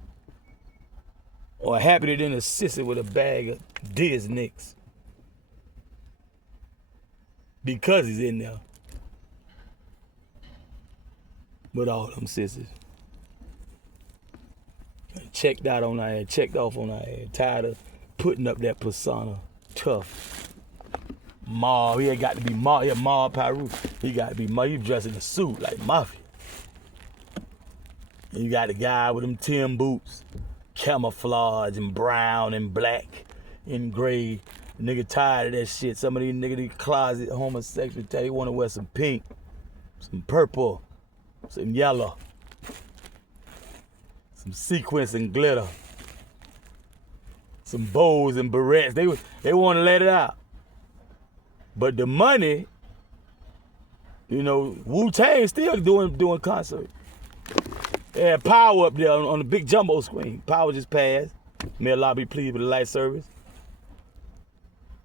Or happier than a sissy with a bag of Disney's. Because he's in there. With all them sissies. Checked out on our head, checked off on our head, tired of putting up that persona, tough. Mob, he ain't got to be mob, he a mob Pyru. He got to be mob, he dressed in a suit like mafia. And you got the guy with them tin boots, camouflage and brown and black and gray. Nigga tired of that shit. Some of these niggas, these closet homosexuals, tell you want to wear some pink, some purple, some yellow, some sequins and glitter, some bows and barrettes. They want to let it out. But the money, you know, Wu-Tang still doing concerts. They had Power up there on the big jumbo screen. Power just passed. May Allah be pleased with the light service.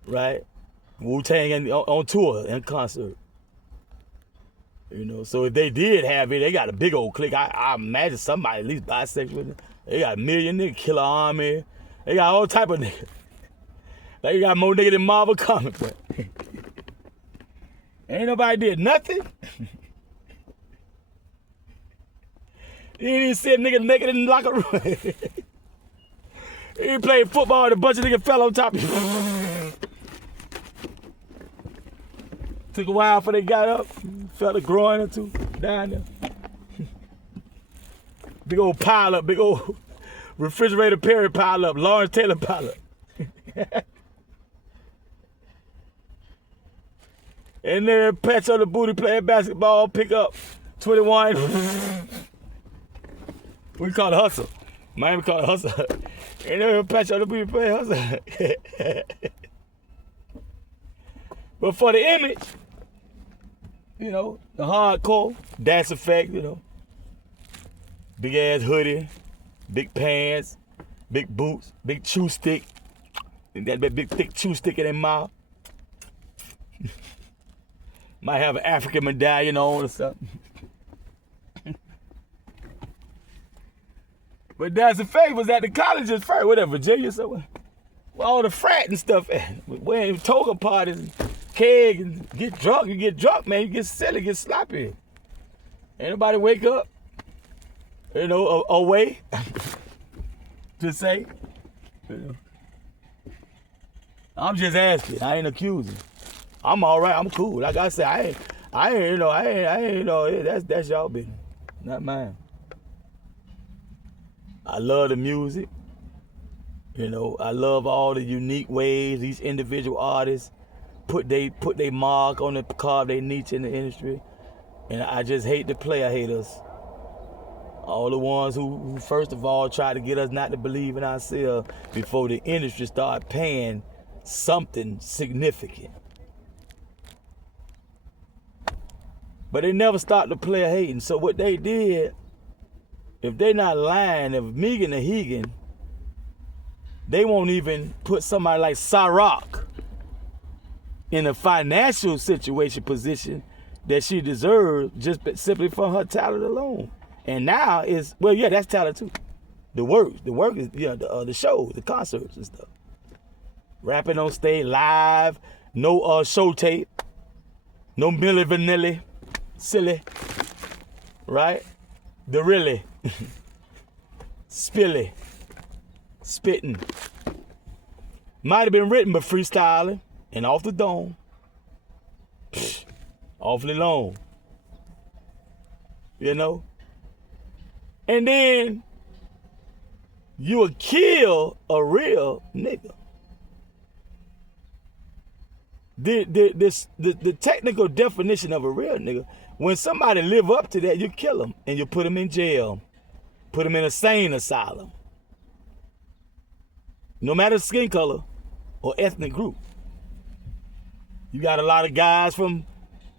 Right? Wu-Tang on tour and concert. You know, so if they did have it, they got a big old clique. I imagine somebody at least bisexual. They got a million niggas, Killer Army. They got all type of niggas. They got more niggas than Marvel Comics. But ain't nobody did nothing. He ain't even see a nigga naked in the locker room. He played football and a bunch of niggas fell on top of him. Took a while before they got up. Felt a groin or two down there. Big old pile up, big old refrigerator Perry pile up, Lawrence Taylor pile up. And then patch on the booty, playing basketball, pick up 21. We call it hustle. Miami call it hustle. And then patch on the booty, playing hustle. But for the image, you know, the hardcore, dance effect, you know. Big ass hoodie, big pants, big boots, big chew stick. And that big thick chew stick in their mouth. Might have an African medallion on or something. But that's the fact was at the colleges first, whatever, Virginia somewhere. Where all the frat and stuff at. Wearing toga parties and keg and get drunk, you get drunk, man. You get silly, get sloppy. Ain't nobody wake up, you know, away to say. You know. I'm just asking, I ain't accusing. I'm all right, I'm cool. Like I said, I ain't, you know, that's y'all business, not mine. I love the music. You know, I love all the unique ways these individual artists put they mark on the carve they niche in the industry. And I just hate the player haters. All the ones who first of all try to get us not to believe in ourselves before the industry start paying something significant. But they never stopped the player hating. So what they did, if they not lying, if Megan or Hegan, they won't even put somebody like Ciroc in a financial position that she deserves just simply for her talent alone. And now is, well, yeah, that's talent too. The work is, yeah, the shows, the concerts and stuff. Rapping on stage, live, no show tape, no Milli Vanilli, silly, right? The really, spilly, spitting. Might have been written, but freestyling and off the dome. Psh, awfully long. You know? And then you will kill a real nigga. The technical definition of a real nigga, when somebody live up to that, you kill them and you put them in jail, put them in a sane asylum. No matter skin color or ethnic group. You got a lot of guys from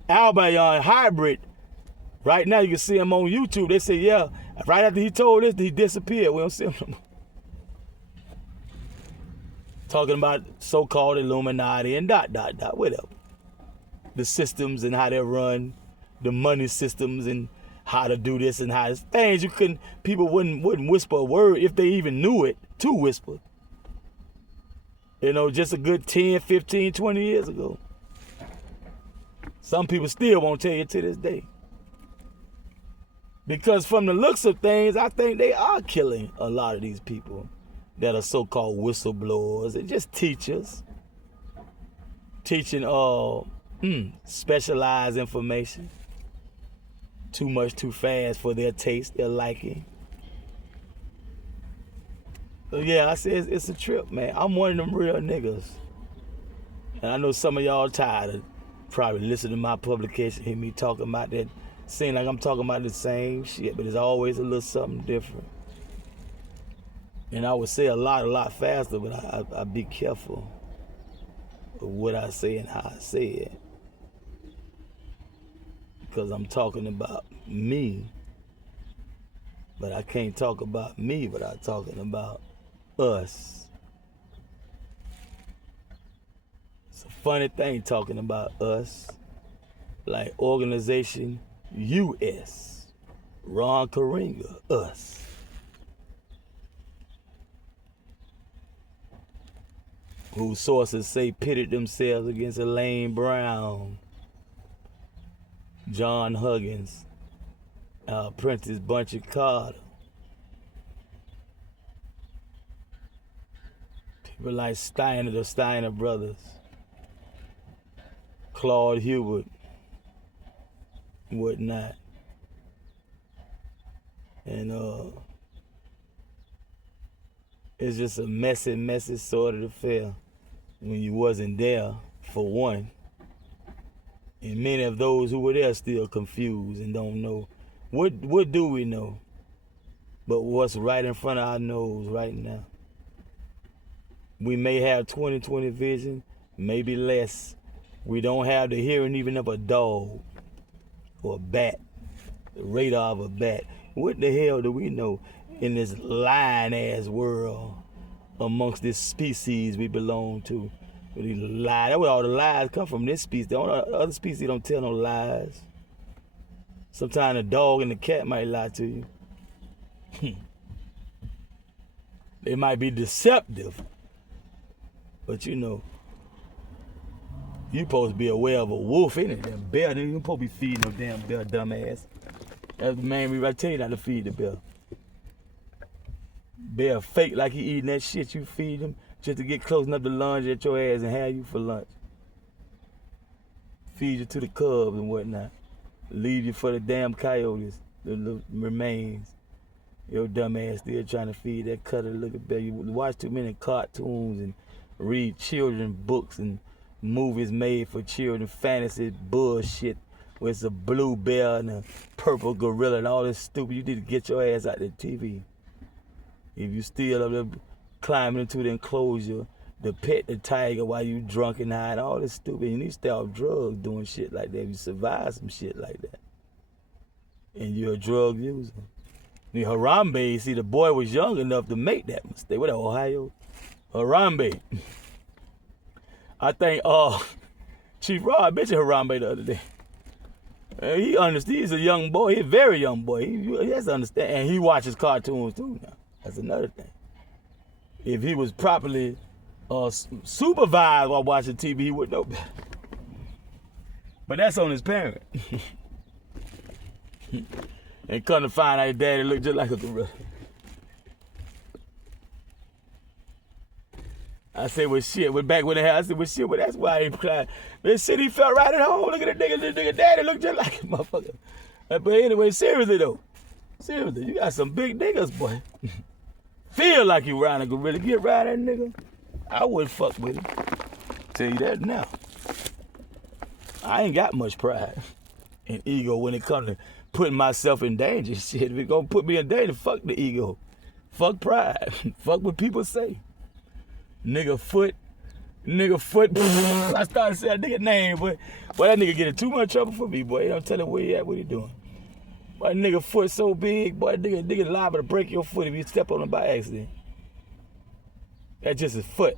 Albion Hybrid. Right now you can see him on YouTube. They say, yeah, right after he told this, he disappeared. We don't see him no more. Talking about so-called Illuminati and ... whatever. The systems and how they run, the money systems and how to do this and how to, things people wouldn't whisper a word if they even knew it to whisper. You know, just a good 10, 15, 20 years ago. Some people still won't tell you to this day. Because from the looks of things, I think they are killing a lot of these people that are so-called whistleblowers and just teachers. Teaching specialized information. Too much, too fast for their taste, their liking. So yeah, I said it's a trip, man. I'm one of them real niggas. And I know some of y'all tired of probably listening to my publication, hear me talking about that. Seem like I'm talking about the same shit, but it's always a little something different. And I would say a lot faster, but I be careful of what I say and how I say it. Because I'm talking about me, but I can't talk about me without talking about us. It's a funny thing talking about us, like Organization US, Ron Karinga, us. Whose sources say pitted themselves against Elaine Brown, John Huggins, Prentice Bunchy Carter. People like Steiner, the Steiner brothers, Claude Hubert, and whatnot. And it's just a messy sort of affair when you wasn't there, for one. And many of those who were there still confused and don't know. What do we know? But what's right in front of our nose right now. We may have 20/20 vision, maybe less. We don't have the hearing even of a dog or a bat, the radar of a bat. What the hell do we know in this lying-ass world amongst this species we belong to? These lies, that's where all the lies come from, this species. The other species don't tell no lies. Sometimes the dog and the cat might lie to you. They might be deceptive, but you know, you supposed to be aware of a wolf, ain't it? That bear, you supposed to be feeding no damn bear, dumbass. That's the main reason I tell you not to feed the bear. Bear fake like he eating that shit you feed him just to get close enough to lunge at your ass and have you for lunch. Feed you to the cubs and whatnot. Leave you for the damn coyotes, the remains. Your dumb ass still trying to feed that cutter looking bear. You watch too many cartoons and read children books and movies made for children, fantasy bullshit where it's a blue bear and a purple gorilla and all this stupid. You need to get your ass out the TV. If you still up there climbing into the enclosure to pet the tiger while you drunk and high and all this stupid, you need to stay off drugs doing shit like that. You survive some shit like that. And you're a drug user. The Harambe, see, the boy was young enough to make that mistake. What, Ohio? Harambe. I think, Chief Rod mentioned Harambe the other day. He understands. He's a young boy. He's a very young boy. He has to understand. And he watches cartoons too now. That's another thing. If he was properly supervised while watching TV, he would know better. But that's on his parent. And come to find out his daddy looked just like a gorilla. I said, well, shit. Went back when they had, I said, well, shit, well, that's why he cried. This shit, he felt right at home. Look at the nigga daddy looked just like a motherfucker. But anyway, seriously though. Seriously, you got some big niggas, boy. Feel like you riding a gorilla. Get right that nigga. I wouldn't fuck with him. Tell you that now. I ain't got much pride and ego when it comes to putting myself in danger. Shit, if it gonna put me in danger, fuck the ego. Fuck pride. Fuck what people say. Nigga foot. I started saying that nigga name, but boy, that nigga get in too much trouble for me, boy. You don't tell him where he at, what he doing. Boy, that nigga foot so big, boy, nigga liable to break your foot if you step on him by accident. That's just his foot.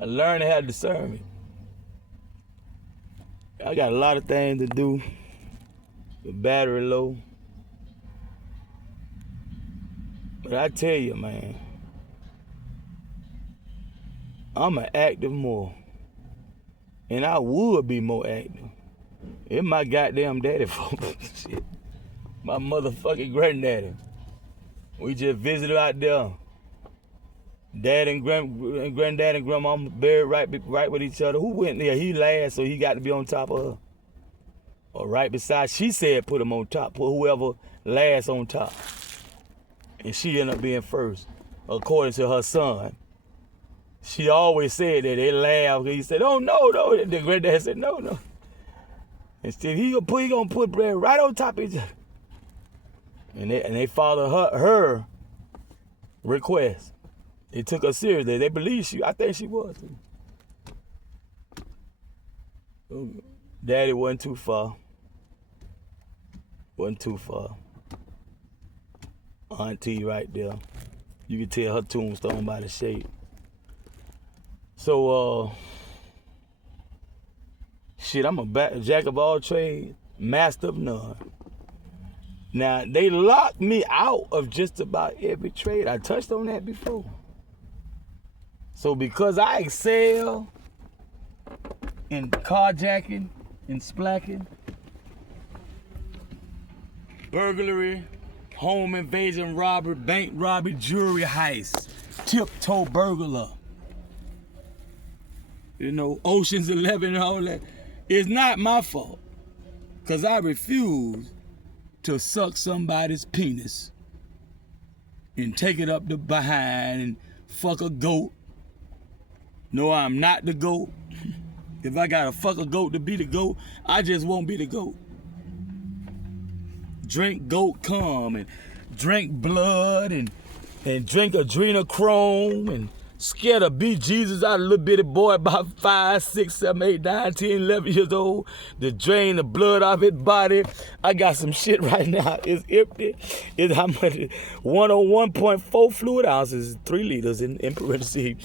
I learned how to discern it. I got a lot of things to do. The battery low. But I tell you, man, I'm an active more. And I would be more active. It's my goddamn daddy fault. Shit. My motherfucking granddaddy. We just visited out there. Dad and granddad and grandma buried right with each other. Who went there? He last, so he got to be on top of her. Or right beside, she said put him on top. Put whoever last on top. and she ended up being first, according to her son. She always said that. They laughed. He said, "Oh no, no." The granddad said, "No, no." Instead, he gonna put bread right on top of each other. And they followed her request. They took her seriously. They believed she. I think she was. Daddy wasn't too far. Wasn't too far. Auntie right there. You can tell her tombstone by the shape. So, shit, I'm a jack of all trades, master of none. Now, they locked me out of just about every trade. I touched on that before. So because I excel in carjacking and splacking, burglary, home invasion, robbery, bank robbery, jewelry heist, tiptoe burglar, Ocean's 11 and all that, it's not my fault. Because I refuse to suck somebody's penis and take it up the behind and fuck a goat. No, I'm not the goat. If I gotta fuck a goat to be the goat, I just won't be the goat. Drink goat cum and drink blood and drink adrenochrome and scared to beat Jesus out of a little bitty boy about 5, 6, 7, 8, 9, 10, 11 years old to drain the blood off his body. I got some shit right now. It's empty. It's how much? 101.4 fluid ounces, 3 liters in parentheses.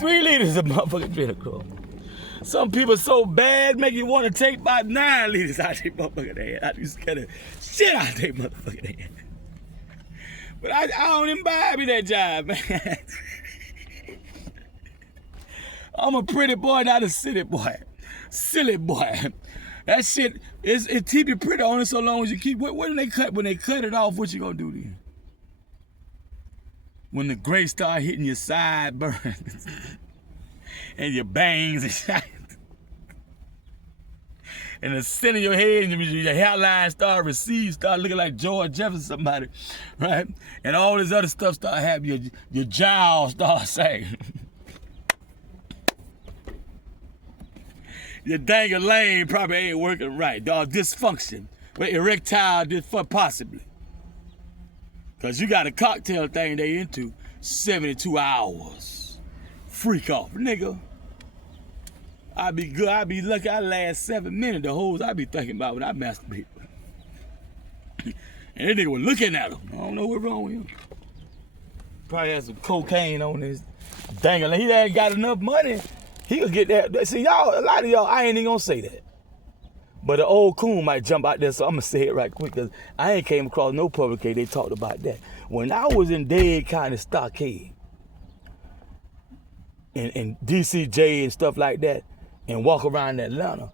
3 liters of motherfucking adrenochrome. Some people so bad make you want to take about 9 liters out of their motherfucking head. I just scared the shit out of their motherfucking head. But I don't imbibe in that jive, man. I'm a pretty boy, not a silly boy. Silly boy. That shit it keep you pretty on it so long as you keep. When they cut it off, what you gonna do then? When the gray start hitting your sideburns and your bangs and shit, and the center of your head and your hairline start looking like George Jefferson, somebody, right? And all this other stuff start happening. Your jaws start sagging. Your dang lane probably ain't working right. Dog, dysfunction. With erectile dysfunction, possibly. Because you got a cocktail thing they into 72 hours. Freak off, nigga. I be good. I be lucky I last 7 minutes. The hoes I be thinking about when I masturbate. And that nigga was looking at him. I don't know what's wrong with him. Probably had some cocaine on his dang. He ain't got enough money. He could get that. See, y'all, a lot of y'all, I ain't even gonna say that. But the old coon might jump out there, so I'm gonna say it right quick, because I ain't came across no publication they talked about that. When I was in Dade County Stockade, and DCJ and stuff like that, and walk around Atlanta,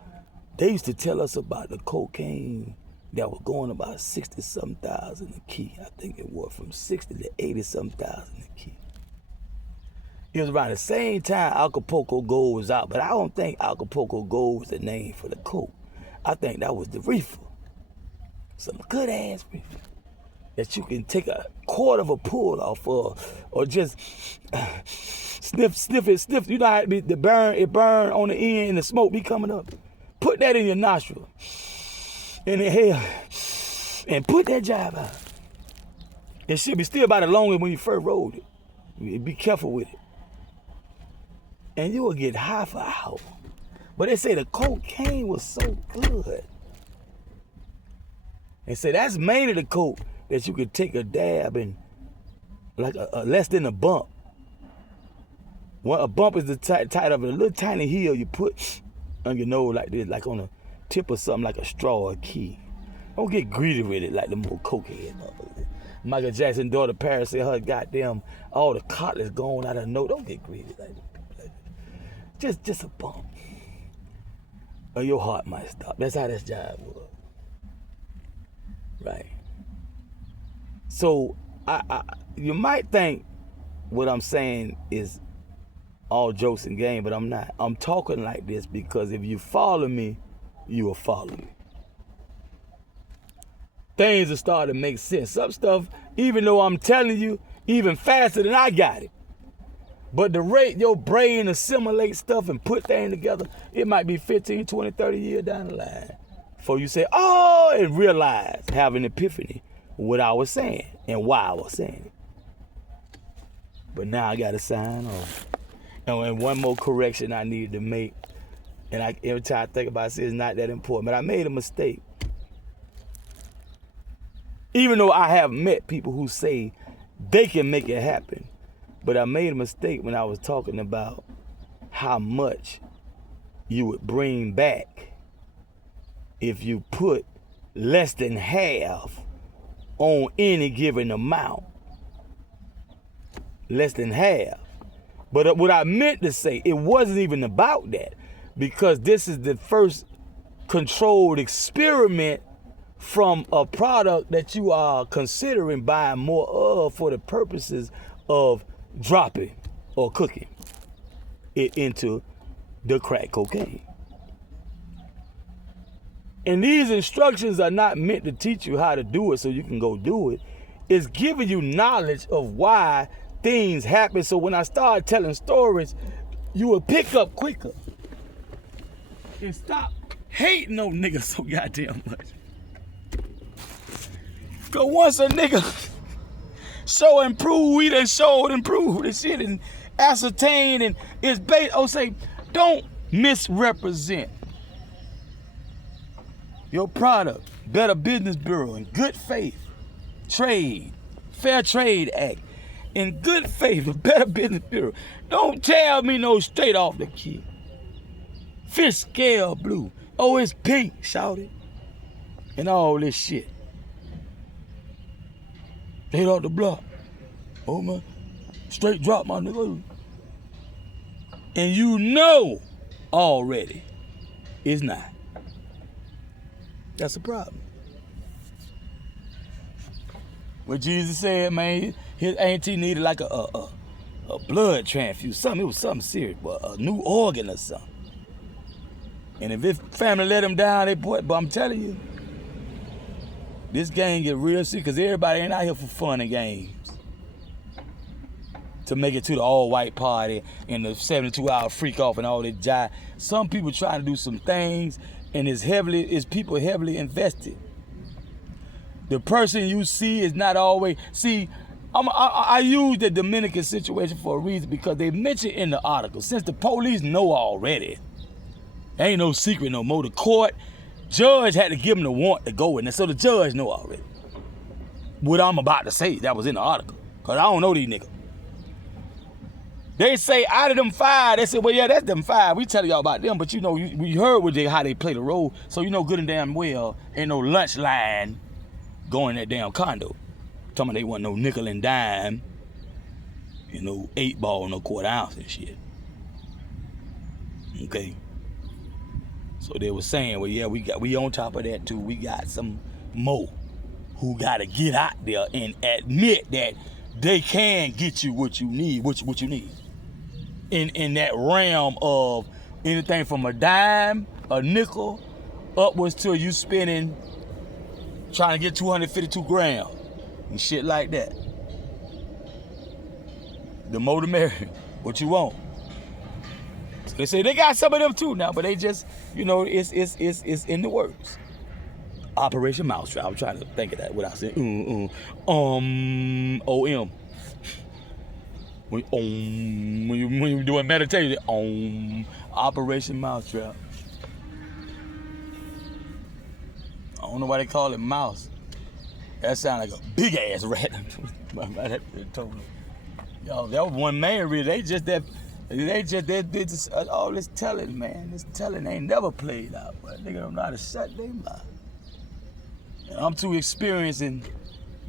they used to tell us about the cocaine that was going about 60-something thousand a key. I think it was from 60 to 80-something thousand a key. It was around the same time Acapulco Gold was out, but I don't think Acapulco Gold was the name for the coke. I think that was the reefer. Some good ass reefer that you can take a quarter of a pull off of, or just sniff it. You know how it burn on the end and the smoke be coming up. Put that in your nostril and inhale and put that jive out. It should be still about as long as when you first rolled it. Be careful with it. And you will get high for hours. But they say the cocaine was so good. They say that's mainly the coke that you could take a dab and like a less than a bump. A bump is the tight of a little tiny heel you put on your nose like this, like on a tip of something like a straw or a key. Don't get greedy with it like the more cokehead motherfuckers. Michael Jackson's daughter Paris said her goddamn all the cartilage gone out of her nose. Don't get greedy like that. Just a bump. Or your heart might stop. That's how this jive was. Right. So you might think what I'm saying is all jokes and game, but I'm not. I'm talking like this because if you follow me, you will follow me. Things will start to make sense. Some stuff even though I'm telling you even faster than I got it. But the rate your brain assimilates stuff and put things together, it might be 15, 20, 30 years down the line before you say, oh, and realize, have an epiphany what I was saying and why I was saying it. But now I got to sign off. And one more correction I need to make, and every time I think about it, it's not that important, but I made a mistake. Even though I have met people who say they can make it happen, but I made a mistake when I was talking about how much you would bring back if you put less than half on any given amount. Less than half. But what I meant to say, it wasn't even about that, because this is the first controlled experiment from a product that you are considering buying more of for the purposes of dropping or cooking it into the crack cocaine. And these instructions are not meant to teach you how to do it so you can go do it. It's giving you knowledge of why things happen, so when I start telling stories, you will pick up quicker and stop hating on niggas so goddamn much. Cause once a nigga show and prove, we done showed and proved the shit and ascertain, and it's based, say, don't misrepresent your product. Better Business Bureau, in good faith, trade, Fair Trade Act, in good faith, the Better Business Bureau. Don't tell me no straight off the key. Fish scale blue. Oh, it's pink, shawty. And all this shit. Straight off the block. Oh man, straight drop my nigga. And you know already it's not. That's a problem. What Jesus said, man, his auntie needed like a blood transfusion, something. It was something serious, but a new organ or something. And if his family let him down, they but I'm telling you, this game get real serious, because everybody ain't out here for fun and games. To make it to the all-white party and the 72-hour freak off and all that jive. Some people trying to do some things, and it's people heavily invested. The person you see is not always, see, I use the Dominican situation for a reason, because they mentioned in the article, since the police know already, ain't no secret no more. The court, judge had to give them the warrant to go in there, so the judge know already what I'm about to say that was in the article, because I don't know these niggas. They say out of them 5, they say, well, yeah, that's them 5. We telling y'all about them, but you know, we heard how they play the role, so you know good and damn well ain't no lunch line going in that damn condo. Talking about they want no nickel and dime, you know, 8-ball, no quarter ounce and shit. Okay. So they were saying, well, yeah, we on top of that too. We got some more who gotta get out there and admit that they can get you what you need, what you need. In that realm of anything from a dime, a nickel, upwards till you spending, trying to get 252 grams and shit like that. The more the merrier, what you want. So they say they got some of them too now, but they just, you know, it's in the works. Operation Mousetrap. I'm trying to think of that without saying OM. When you're doing meditation, Operation Mousetrap. I don't know why they call it mouse. That sounds like a big ass rat. Yo, that was one man really. They just did this, all this telling, man. This telling ain't never played out, but nigga don't know how to shut their mouth. And I'm too experienced and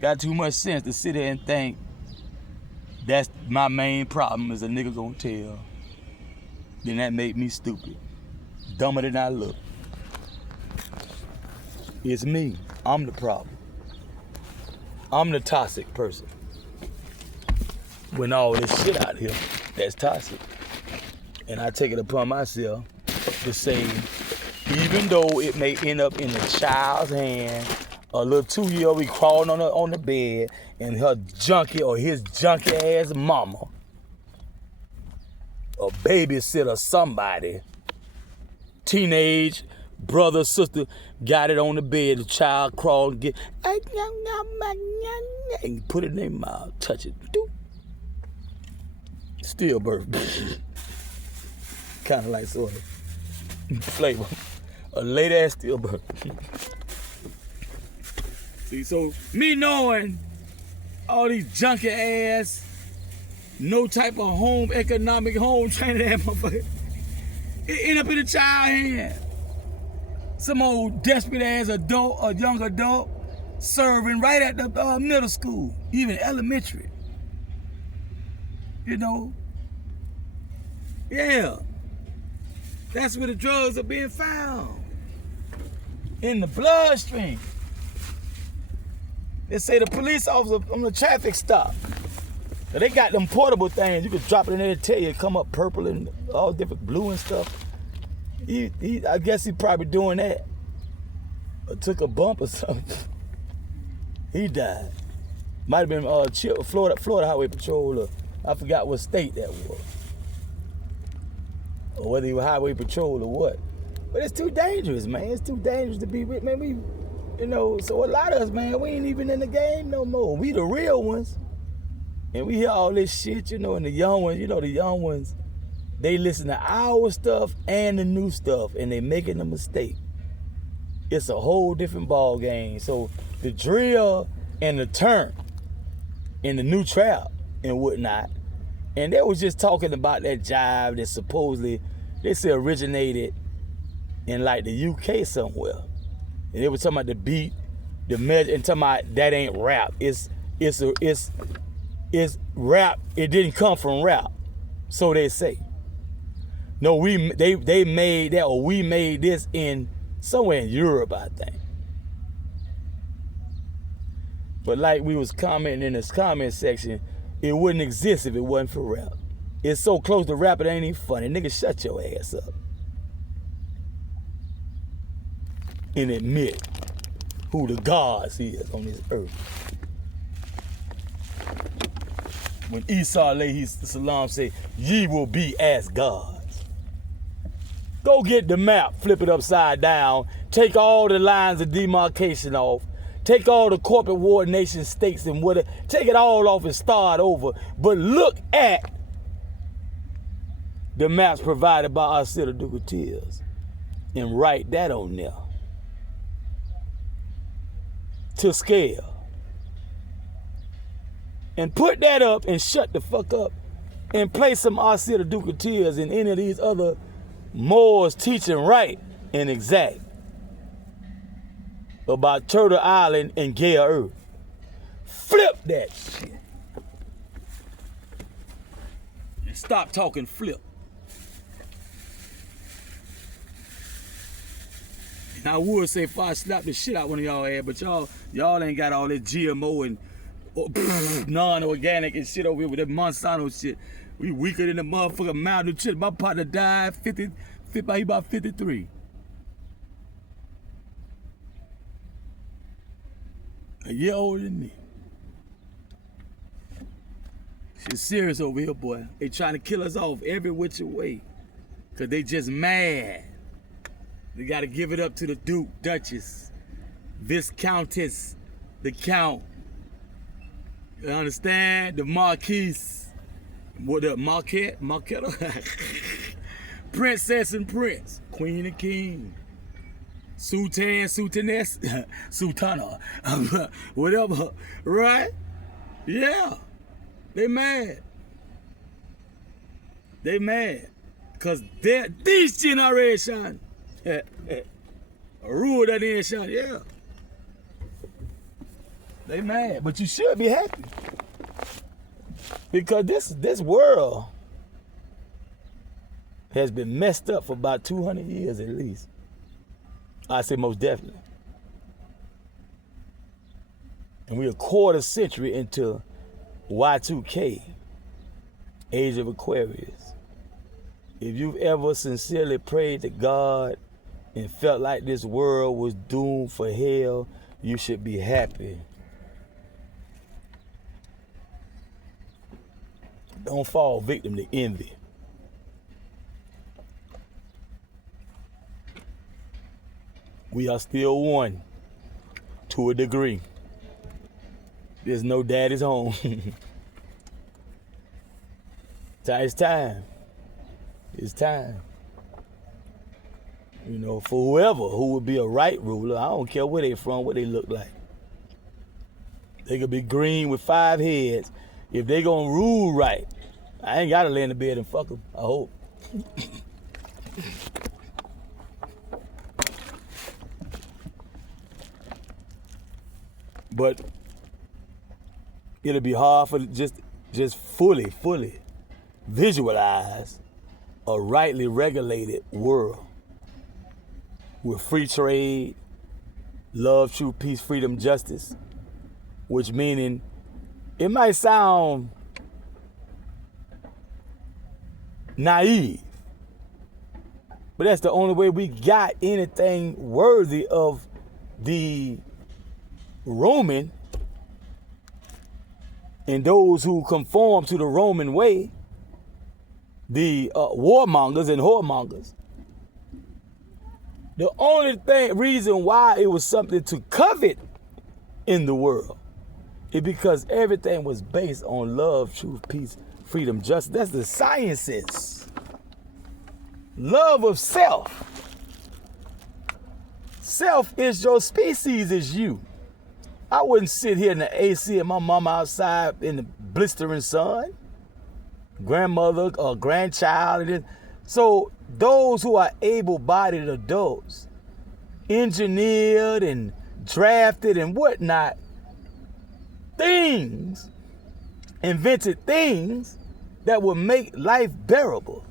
got too much sense to sit there and think that's my main problem is a nigga gonna tell. Then that make me stupid. Dumber than I look. It's me. I'm the problem. I'm the toxic person. When all this shit out here that's toxic. And I take it upon myself to say, even though it may end up in the child's hand A little 2-year-old be crawling on the bed, and her junkie or his junkie ass mama, a babysitter, somebody, teenage brother, sister, got it on the bed. The child crawled and get, and put it in their mouth, touch it, doop. Stillbirth. Kind of like sort of flavor. A late ass stillbirth. See, so me knowing all these junky ass, no type of home economic home training that motherfucker, it end up in a child hand. Some old desperate ass adult or young adult serving right at the middle school, even elementary. You know? Yeah. That's where the drugs are being found. In the bloodstream. They say the police officer on the traffic stop. They got them portable things. You can drop it in there and tell you it come up purple and all different blue and stuff. I guess he probably doing that. Or took a bump or something. He died. Might have been Florida Highway Patrol, or I forgot what state that was. Or whether he was Highway Patrol or what. But it's too dangerous, man. It's too dangerous to be with, man. You know, so a lot of us, man, we ain't even in the game no more. We the real ones. And we hear all this shit, you know, and the young ones, they listen to our stuff and the new stuff, and they making a mistake. It's a whole different ball game. So the drill and the turn and the new trap and whatnot, and they was just talking about that jive that supposedly, they say originated in like the UK somewhere. And they were talking about the beat, the measure, and talking about that ain't rap. It's rap. It didn't come from rap, so they say. No, they made that, or we made this in somewhere in Europe, I think. But like we was commenting in this comment section, it wouldn't exist if it wasn't for rap. It's so close to rap, it ain't even funny. Nigga, shut your ass up. And admit who the gods is on this earth. When Esau alayhi salam say, ye will be as gods. Go get the map, flip it upside down, take all the lines of demarcation off, take all the corporate war nation states and whatever, take it all off and start over. But look at the maps provided by our hawtyyyReddd and write that on there. To scale. And put that up and shut the fuck up and play some hawtyyyReddd and any of these other MOORS teaching right and exact about Turtle Island and Gaia Earth. Flip that shit. And stop talking flip. And I would say if I slap the shit out one of y'all ass, but y'all ain't got all that GMO and non-organic and shit over here with that Monsanto shit. We weaker than the motherfucker malnutrition. My partner died he about 53. A year older than me. Shit's serious over here, boy. They trying to kill us off every which way. Cause they just mad. They gotta give it up to the Duke, Duchess, Viscountess, the Count. You understand? The Marquise. What the Marquetta? Princess and Prince. Queen and King. Sultan, Sultaness, Sultana. Whatever. Right? Yeah. They mad. They mad. Cause this generation rule that nation, yeah. They mad, but you should be happy. Because this world has been messed up for about 200 years at least. I say most definitely. And we're a quarter century into Y2K, Age of Aquarius. If you've ever sincerely prayed to God and felt like this world was doomed for hell, You should be happy. Don't fall victim to envy. We are still one to a degree. There's no daddy's home. It's time. It's time. You know, for whoever who would be a right ruler, I don't care where they from, what they look like. They could be green with 5 heads. If they gonna rule right, I ain't gotta lay in the bed and fuck them, I hope. But it'll be hard for just fully visualize a rightly regulated world with free trade, love, truth, peace, freedom, justice, which meaning it might sound naive, but that's the only way we got anything worthy of the Roman and those who conform to the Roman way, the warmongers and whoremongers. The only reason why it was something to covet in the world is because everything was based on love, truth, peace, freedom, justice. That's the sciences. Love of self. Self is your species, is you. I wouldn't sit here in the AC and my mama outside in the blistering sun. Grandmother or grandchild. So those who are able-bodied adults, engineered and drafted and whatnot, invented things that will make life bearable.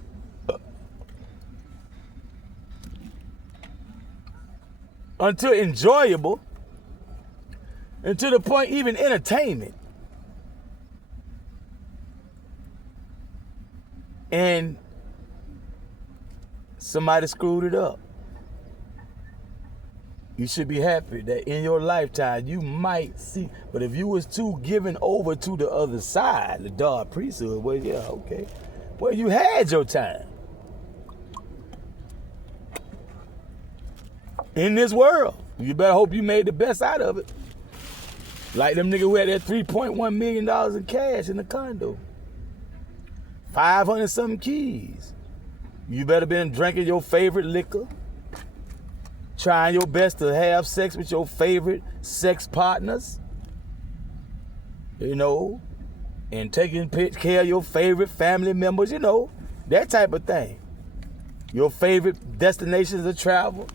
Until enjoyable, and to the point even entertainment. And somebody screwed it up. You should be happy that in your lifetime you might see, but if you was too given over to the other side, the dark priesthood, well, yeah, okay. Well, you had your time. In this world, you better hope you made the best out of it. Like them niggas who had that $3.1 million in cash in the condo. 500 something keys. You better been drinking your favorite liquor, trying your best to have sex with your favorite sex partners, you know, and taking care of your favorite family members, you know, that type of thing. Your favorite destinations of travel.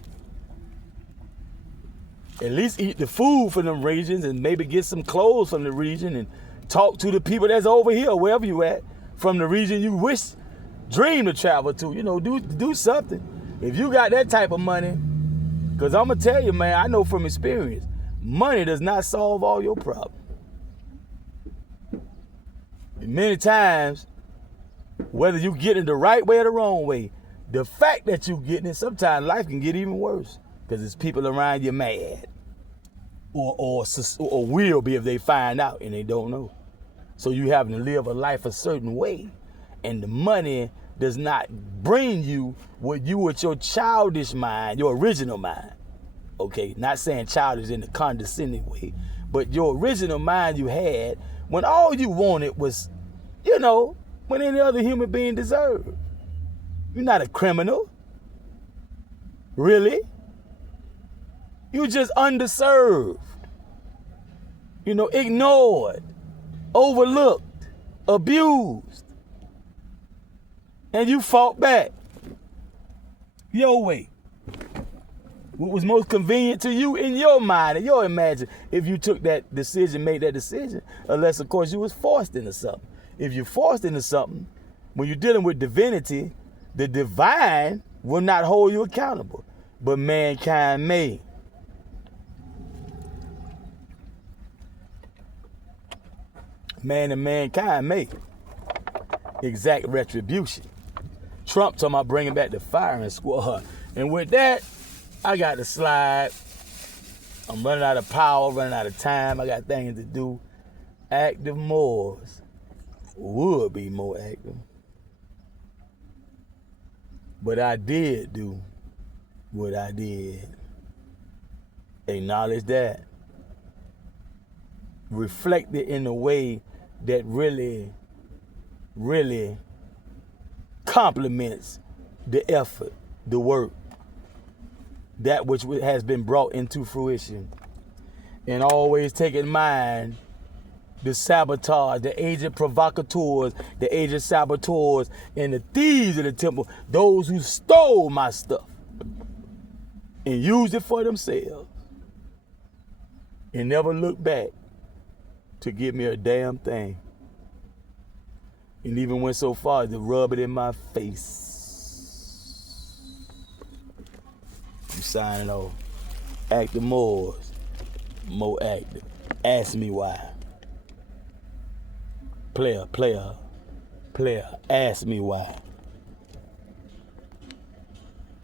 At least eat the food from them regions and maybe get some clothes from the region and talk to the people that's over here, wherever you at, from the region you dream to travel to. You know, do something. If you got that type of money, because I'm going to tell you, man, I know from experience, money does not solve all your problems. Many times, whether you get it the right way or the wrong way, the fact that you getting it, sometimes life can get even worse because it's people around you mad or will be if they find out and they don't know. So you having to live a life a certain way, and the money does not bring you what you with your childish mind, your original mind. Okay, not saying childish in a condescending way, but your original mind you had when all you wanted was, you know, what any other human being deserved. You're not a criminal. Really? You just underserved. You know, ignored, overlooked, abused. And you fought back your way. What was most convenient to you in your mind, in your imagination, if you took that decision, made that decision, unless, of course, you was forced into something. If you're forced into something, when you're dealing with divinity, the divine will not hold you accountable, but mankind may. Man and mankind may exact retribution. Trump talking about bringing back the firing squad. And with that, I got to slide. I'm running out of power, running out of time. I got things to do. Active MOORS would be more active. But I did do what I did. Acknowledge that. Reflect it in a way that really, really complements the effort, the work, that which has been brought into fruition. And always take in mind the sabotage, the agent provocateurs, the agent saboteurs, and the thieves of the temple, those who stole my stuff and used it for themselves and never looked back to give me a damn thing. And even went so far as to rub it in my face. I'm signing off. Active MOORS, more active. Ask me why. Player, ask me why.